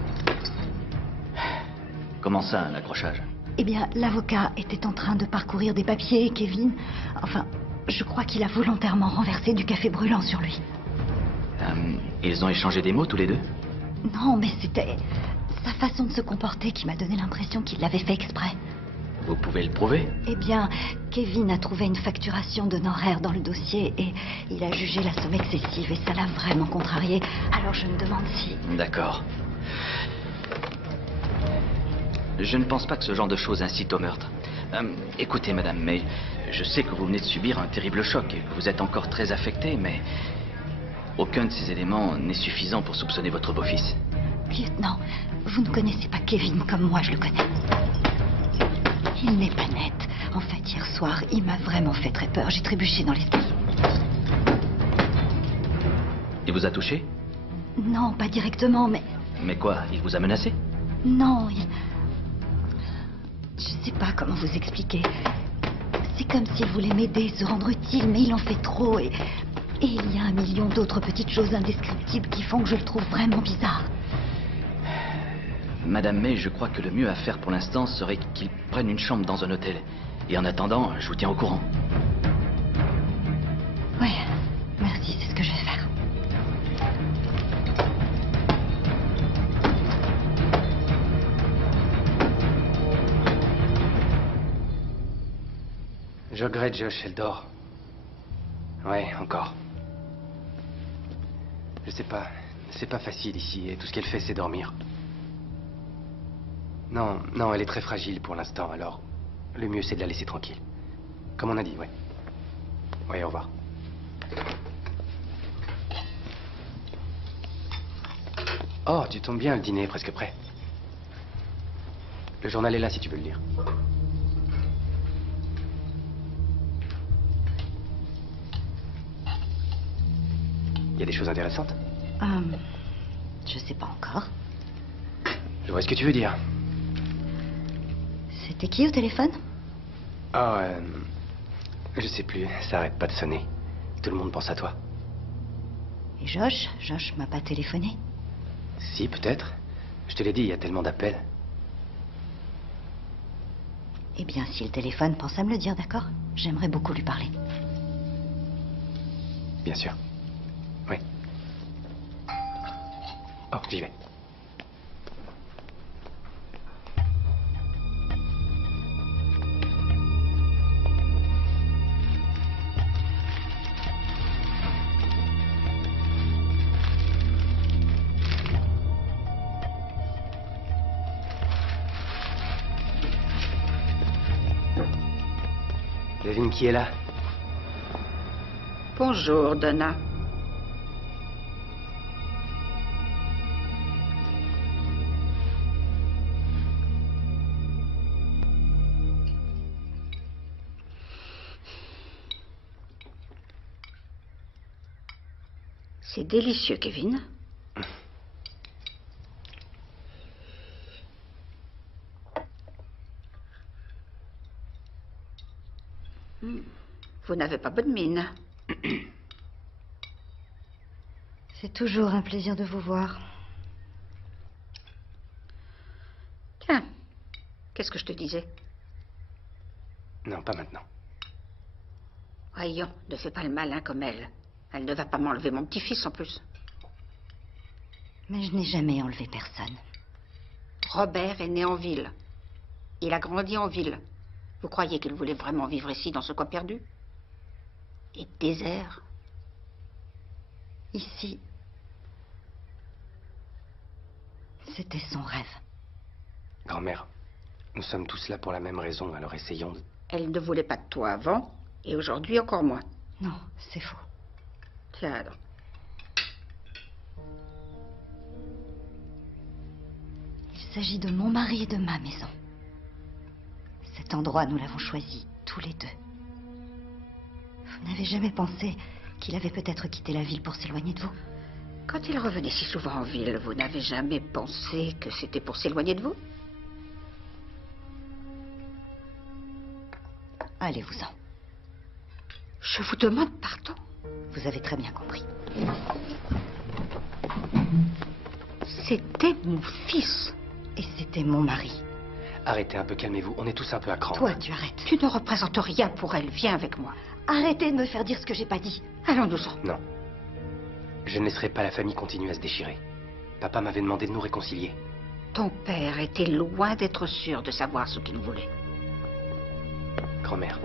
Comment ça, un accrochage? Eh bien, l'avocat était en train de parcourir des papiers et Kevin... Enfin, je crois qu'il a volontairement renversé du café brûlant sur lui. Ils ont échangé des mots tous les deux? Non, mais c'était sa façon de se comporter qui m'a donné l'impression qu'il l'avait fait exprès. Vous pouvez le prouver? Eh bien, Kevin a trouvé une facturation d'honoraires dans le dossier et il a jugé la somme excessive et ça l'a vraiment contrarié. Alors je me demande si... D'accord. Je ne pense pas que ce genre de choses incite au meurtre. Écoutez, madame May, je sais que vous venez de subir un terrible choc et que vous êtes encore très affectée, mais aucun de ces éléments n'est suffisant pour soupçonner votre beau-fils. Lieutenant, vous ne connaissez pas Kevin comme moi je le connais. Il n'est pas net. En fait, hier soir, il m'a vraiment fait très peur. J'ai trébuché dans l'escalier. Il vous a touché? Non, pas directement, mais... Mais quoi? Il vous a menacé? Non, il... Je sais pas comment vous expliquer. C'est comme s'il voulait m'aider, se rendre utile, mais il en fait trop et il y a un million d'autres petites choses indescriptibles qui font que je le trouve vraiment bizarre. Madame May, je crois que le mieux à faire pour l'instant serait qu'il prenne une chambre dans un hôtel. Et en attendant, je vous tiens au courant. Oui, merci, c'est ce que je vais faire. Je regrette, Josh, elle dort. Ouais, encore. Je sais pas. C'est pas facile ici, et tout ce qu'elle fait, c'est dormir. Non, non, elle est très fragile pour l'instant, alors le mieux, c'est de la laisser tranquille. Comme on a dit, ouais. Ouais, au revoir. Oh, tu tombes bien, le dîner est presque prêt. Le journal est là si tu veux le lire. Il y a des choses intéressantes? Je sais pas encore. Je vois ce que tu veux dire. C'était qui au téléphone? Oh, je sais plus, ça arrête pas de sonner. Tout le monde pense à toi. Et Josh? Josh m'a pas téléphoné. Si, peut-être. Je te l'ai dit, il y a tellement d'appels. Eh bien, s'il téléphone, pense à me le dire, d'accord? J'aimerais beaucoup lui parler. Bien sûr. Oui. Oh, j'y vais. Devine qui est là? Bonjour, Donna. C'est délicieux, Kevin. Vous n'avez pas bonne mine. C'est toujours un plaisir de vous voir. Tiens, qu'est-ce que je te disais? Non, pas maintenant. Voyons, ne fais pas le malin comme elle. Elle ne va pas m'enlever mon petit-fils en plus. Mais je n'ai jamais enlevé personne. Robert est né en ville. Il a grandi en ville. Vous croyez qu'il voulait vraiment vivre ici, dans ce coin perdu? Et désert? Ici, c'était son rêve. Grand-mère, nous sommes tous là pour la même raison, alors essayons de... Elle ne voulait pas de toi avant, et aujourd'hui encore moins. Non, c'est faux. Tiens donc. Il s'agit de mon mari et de ma maison. Cet endroit, nous l'avons choisi, tous les deux. Vous n'avez jamais pensé qu'il avait peut-être quitté la ville pour s'éloigner de vous? Quand il revenait si souvent en ville, vous n'avez jamais pensé que c'était pour s'éloigner de vous? Allez-vous-en. Je vous demande pardon. Vous avez très bien compris. C'était mon fils. Et c'était mon mari. Arrêtez un peu, calmez-vous, on est tous un peu à cran. Toi, tu arrêtes. Tu ne représentes rien pour elle, viens avec moi. Arrêtez de me faire dire ce que j'ai pas dit. Allons-nous-en. Non. Je ne laisserai pas la famille continuer à se déchirer. Papa m'avait demandé de nous réconcilier. Ton père était loin d'être sûr de savoir ce qu'il voulait. Grand-mère.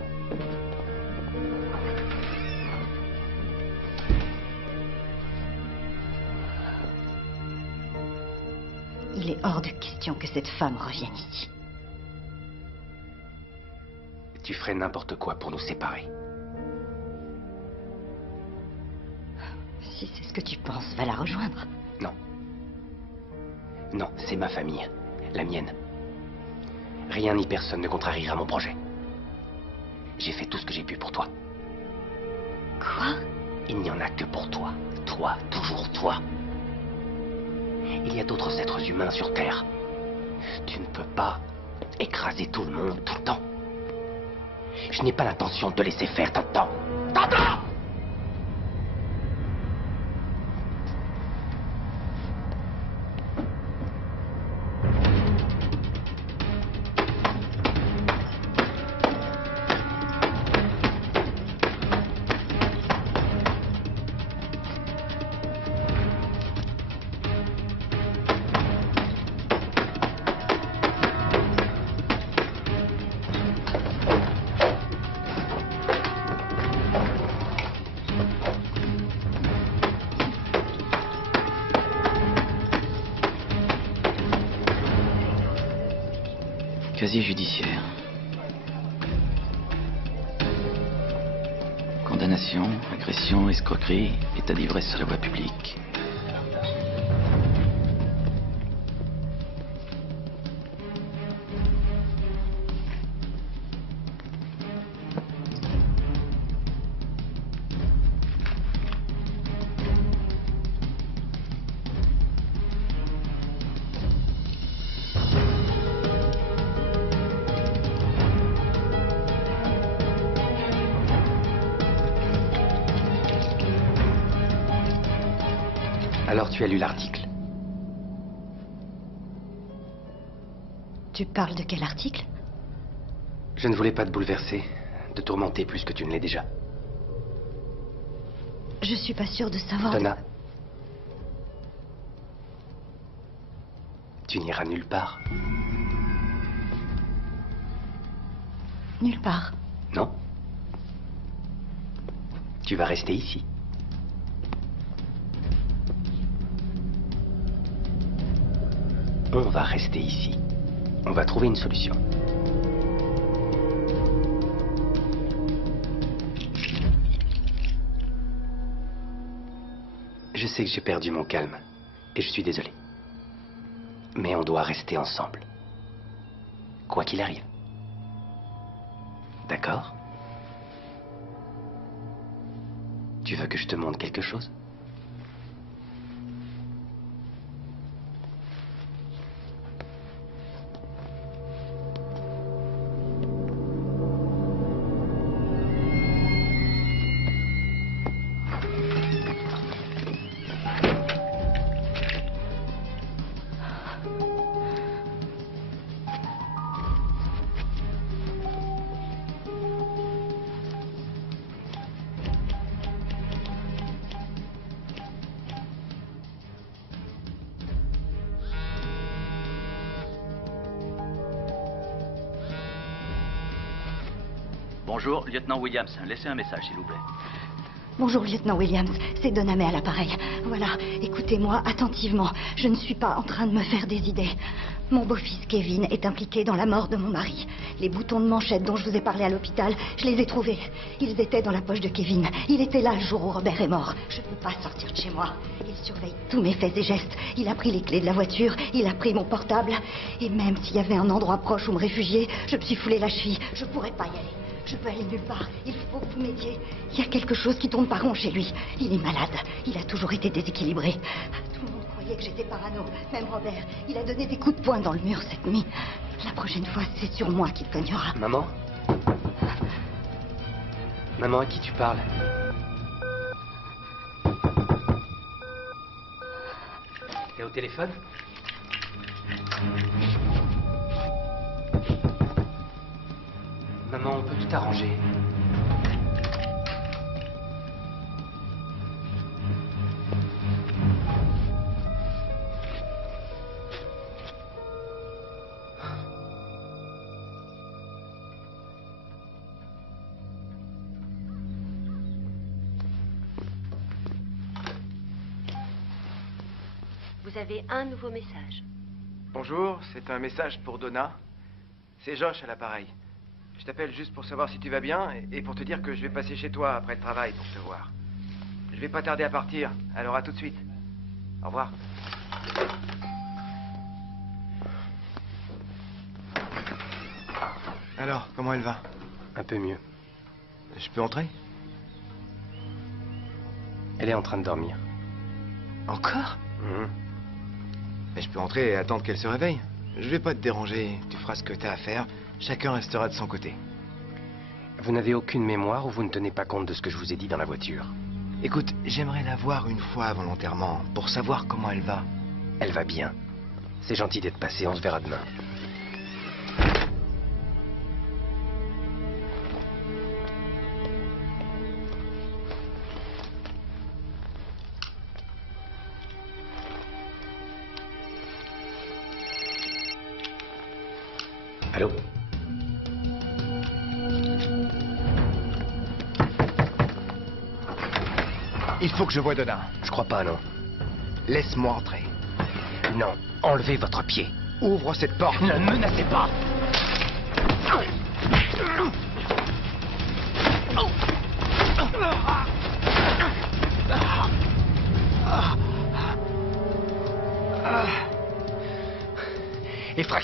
Il est hors de question que cette femme revienne ici. Tu ferais n'importe quoi pour nous séparer. Si c'est ce que tu penses, va la rejoindre. Non. Non, c'est ma famille. La mienne. Rien ni personne ne contrariera mon projet. J'ai fait tout ce que j'ai pu pour toi. Quoi? Il n'y en a que pour toi. Toi, toujours toi. Il y a d'autres êtres humains sur Terre. Tu ne peux pas écraser tout le monde tout le temps. Je n'ai pas l'intention de te laisser faire, t'entends? T'entends? casier judiciaire. Condamnation, agression, escroquerie, état d'ivresse sur la voie publique. Alors tu as lu l'article? Tu parles de quel article? Je ne voulais pas te bouleverser, de tourmenter plus que tu ne l'es déjà. Je suis pas sûre de savoir... Donna. Tu n'iras nulle part. Nulle part. Non. Tu vas rester ici. On va rester ici. On va trouver une solution. Je sais que j'ai perdu mon calme. Et je suis désolé. Mais on doit rester ensemble. Quoi qu'il arrive. D'accord? Tu veux que je te montre quelque chose? Bonjour, lieutenant Williams. Laissez un message, s'il vous plaît. Bonjour, lieutenant Williams. C'est Donna May à l'appareil. Voilà, écoutez-moi attentivement. Je ne suis pas en train de me faire des idées. Mon beau-fils Kevin est impliqué dans la mort de mon mari. Les boutons de manchette dont je vous ai parlé à l'hôpital, je les ai trouvés. Ils étaient dans la poche de Kevin. Il était là le jour où Robert est mort. Je ne peux pas sortir de chez moi. Il surveille tous mes faits et gestes. Il a pris les clés de la voiture, il a pris mon portable. Et même s'il y avait un endroit proche où me réfugier, je me suis foulé la cheville. Je pourrais pas y aller. Je peux aller nulle part. Il faut que vous m'aidiez. Il y a quelque chose qui tourne pas rond chez lui. Il est malade. Il a toujours été déséquilibré. Tout le monde croyait que j'étais parano. Même Robert. Il a donné des coups de poing dans le mur cette nuit. La prochaine fois, c'est sur moi qu'il cognera. Maman? Maman, à qui tu parles? T'es au téléphone? Maman, on peut tout arranger. Vous avez un nouveau message. Bonjour, c'est un message pour Donna. C'est Josh à l'appareil. Je t'appelle juste pour savoir si tu vas bien et pour te dire que je vais passer chez toi après le travail pour te voir. Je vais pas tarder à partir, alors à tout de suite. Au revoir. Alors, comment elle va? Un peu mieux. Je peux entrer? Elle est en train de dormir. Encore? Mais je peux entrer et attendre qu'elle se réveille. Je vais pas te déranger, tu feras ce que t'as à faire. Chacun restera de son côté. Vous n'avez aucune mémoire ou vous ne tenez pas compte de ce que je vous ai dit dans la voiture? Écoute, j'aimerais la voir une fois volontairement, pour savoir comment elle va. Elle va bien. C'est gentil d'être passé, on se verra demain. Allô? Il faut que je voie Donna. Je crois pas, non. Laisse-moi entrer. Non, enlevez votre pied. Ouvre cette porte. Ne me menacez pas.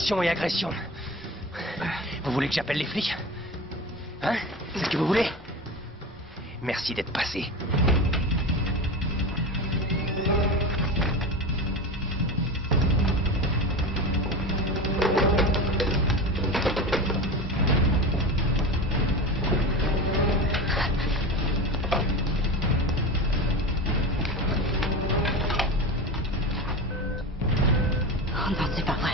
extorsion et agression. Vous voulez que j'appelle les flics? Hein? C'est ce que vous voulez? Merci d'être passé. Oh non, c'est pas vrai.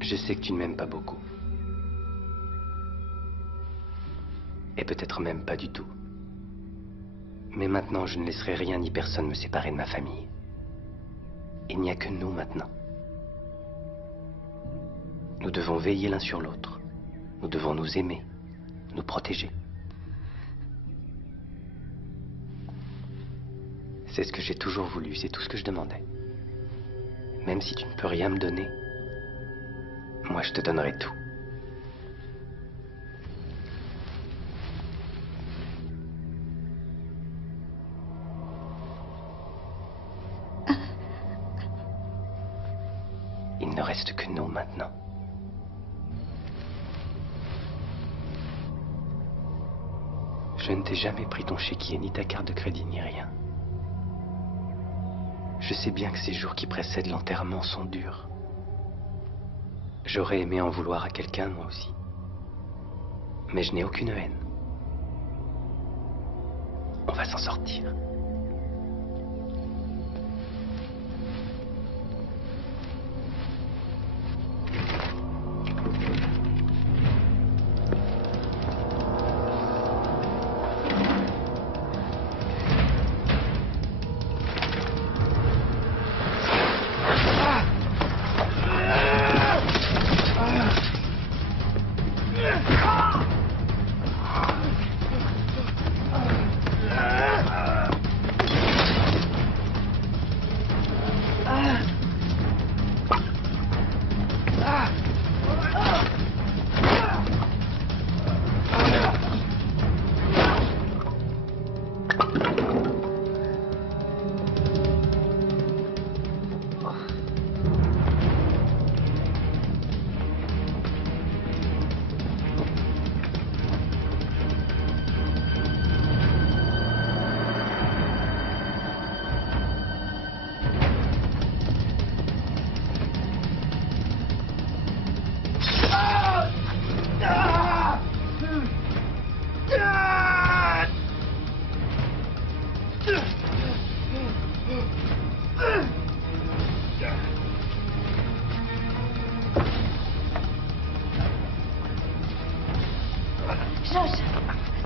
Je sais que tu ne m'aimes pas beaucoup. Et peut-être même pas du tout. Mais maintenant, je ne laisserai rien ni personne me séparer de ma famille. Il n'y a que nous maintenant. Nous devons veiller l'un sur l'autre. Nous devons nous aimer, nous protéger. C'est ce que j'ai toujours voulu, c'est tout ce que je demandais. Même si tu ne peux rien me donner, moi je te donnerai tout. Il ne reste que nous maintenant. Je ne t'ai jamais pris ton chéquier, ni ta carte de crédit, ni rien. Je sais bien que ces jours qui précèdent l'enterrement sont durs. J'aurais aimé en vouloir à quelqu'un, moi aussi. Mais je n'ai aucune haine. On va s'en sortir.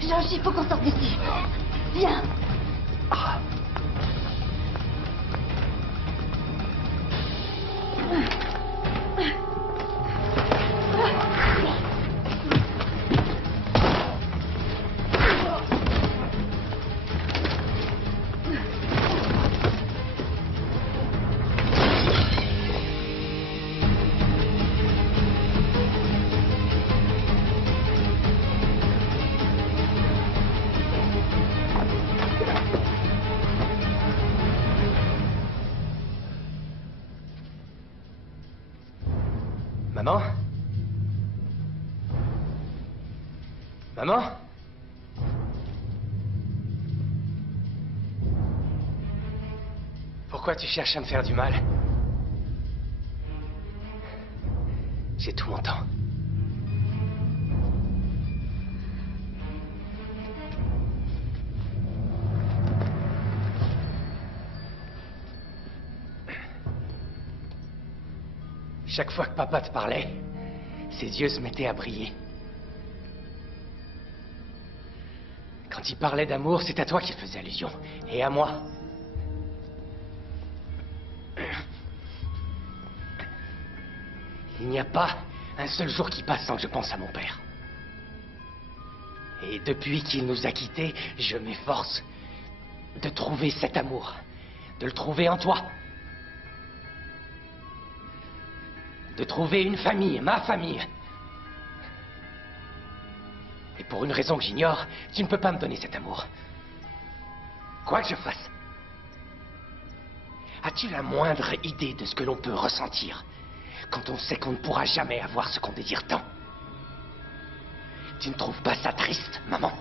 Josh, il faut qu'on sorte d'ici. Viens. Maman? Maman? Pourquoi tu cherches à me faire du mal? J'ai tout mon temps. Chaque fois que papa te parlait, ses yeux se mettaient à briller. Quand il parlait d'amour, c'est à toi qu'il faisait allusion, et à moi. Il n'y a pas un seul jour qui passe sans que je pense à mon père. Et depuis qu'il nous a quittés, je m'efforce de trouver cet amour, de le trouver en toi. De trouver une famille, ma famille. Et pour une raison que j'ignore, tu ne peux pas me donner cet amour. Quoi que je fasse. As-tu la moindre idée de ce que l'on peut ressentir quand on sait qu'on ne pourra jamais avoir ce qu'on désire tant? Tu ne trouves pas ça triste, maman?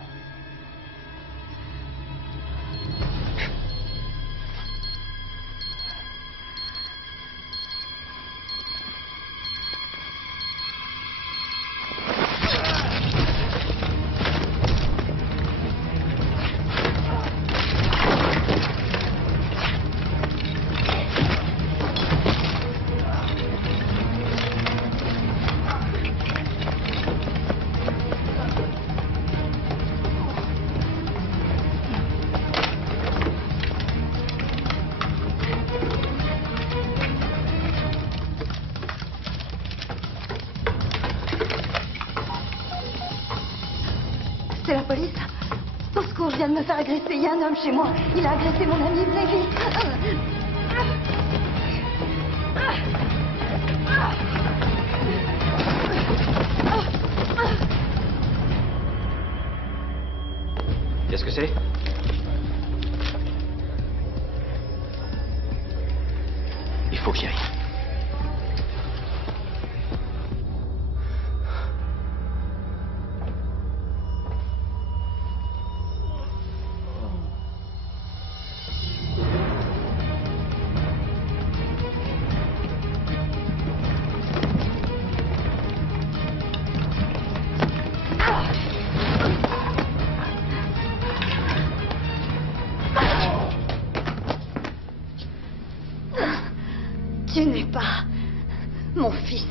C'est la police. Au secours, je viens de me faire agresser. Il y a un homme chez moi. Il a agressé mon ami. Venez vite. Qu'est-ce que c'est? Il faut que j'y aille. Tu n'es pas mon fils.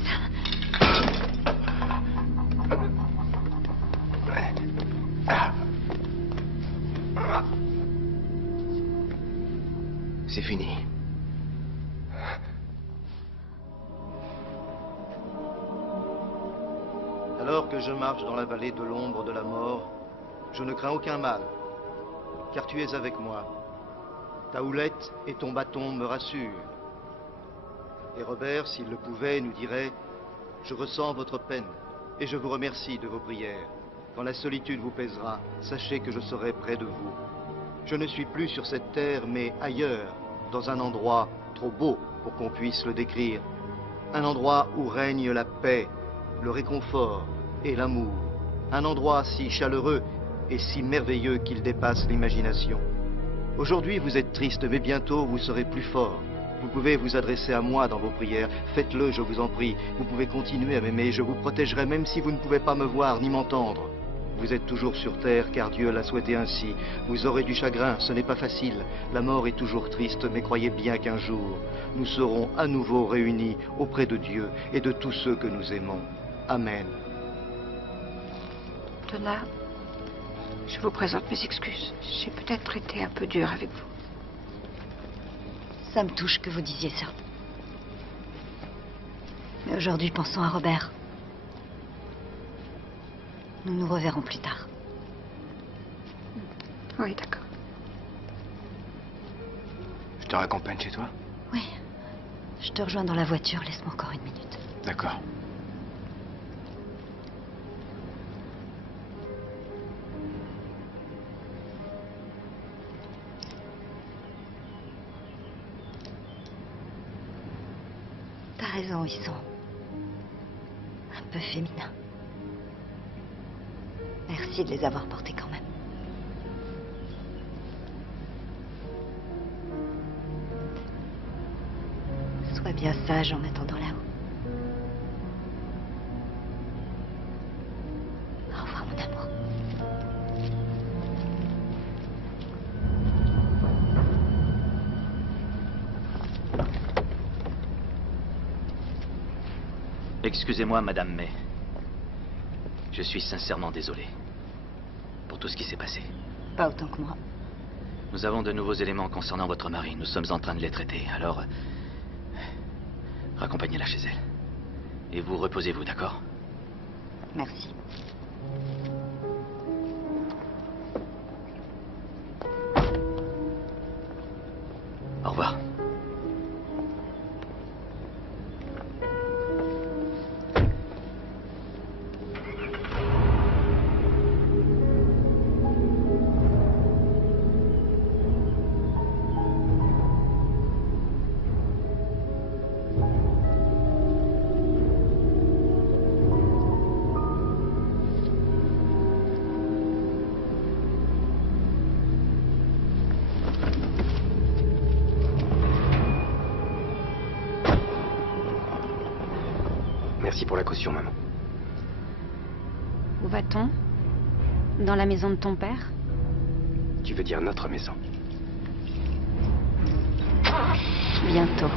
C'est fini. Alors que je marche dans la vallée de l'ombre de la mort, je ne crains aucun mal, car tu es avec moi. Ta houlette et ton bâton me rassurent. Et Robert, s'il le pouvait, nous dirait « Je ressens votre peine et je vous remercie de vos prières. Quand la solitude vous pèsera, sachez que je serai près de vous. Je ne suis plus sur cette terre, mais ailleurs, dans un endroit trop beau pour qu'on puisse le décrire. Un endroit où règne la paix, le réconfort et l'amour. Un endroit si chaleureux et si merveilleux qu'il dépasse l'imagination. Aujourd'hui, vous êtes triste, mais bientôt, vous serez plus fort. Vous pouvez vous adresser à moi dans vos prières. Faites-le, je vous en prie. Vous pouvez continuer à m'aimer. Je vous protégerai même si vous ne pouvez pas me voir ni m'entendre. Vous êtes toujours sur terre, car Dieu l'a souhaité ainsi. Vous aurez du chagrin, ce n'est pas facile. La mort est toujours triste, mais croyez bien qu'un jour, nous serons à nouveau réunis auprès de Dieu et de tous ceux que nous aimons. Amen. Donna, je vous présente mes excuses. J'ai peut-être été un peu dure avec vous. Ça me touche que vous disiez ça. Mais aujourd'hui, pensons à Robert. Nous nous reverrons plus tard. Oui, d'accord. Je te raccompagne chez toi? Oui. Je te rejoins dans la voiture. Laisse-moi encore une minute. D'accord. T'as raison, ils sont un peu féminins. Merci de les avoir portés quand même. Sois bien sage en attendant là-haut. Au revoir, mon amour. Excusez-moi, Madame May. Je suis sincèrement désolé pour tout ce qui s'est passé. Pas autant que moi. Nous avons de nouveaux éléments concernant votre mari. Nous sommes en train de les traiter. Alors, raccompagnez-la chez elle. Et vous reposez-vous, d'accord? Merci. Au revoir. Merci pour la caution, maman. Où va-t-on? Dans la maison de ton père? Tu veux dire notre maison? Bientôt.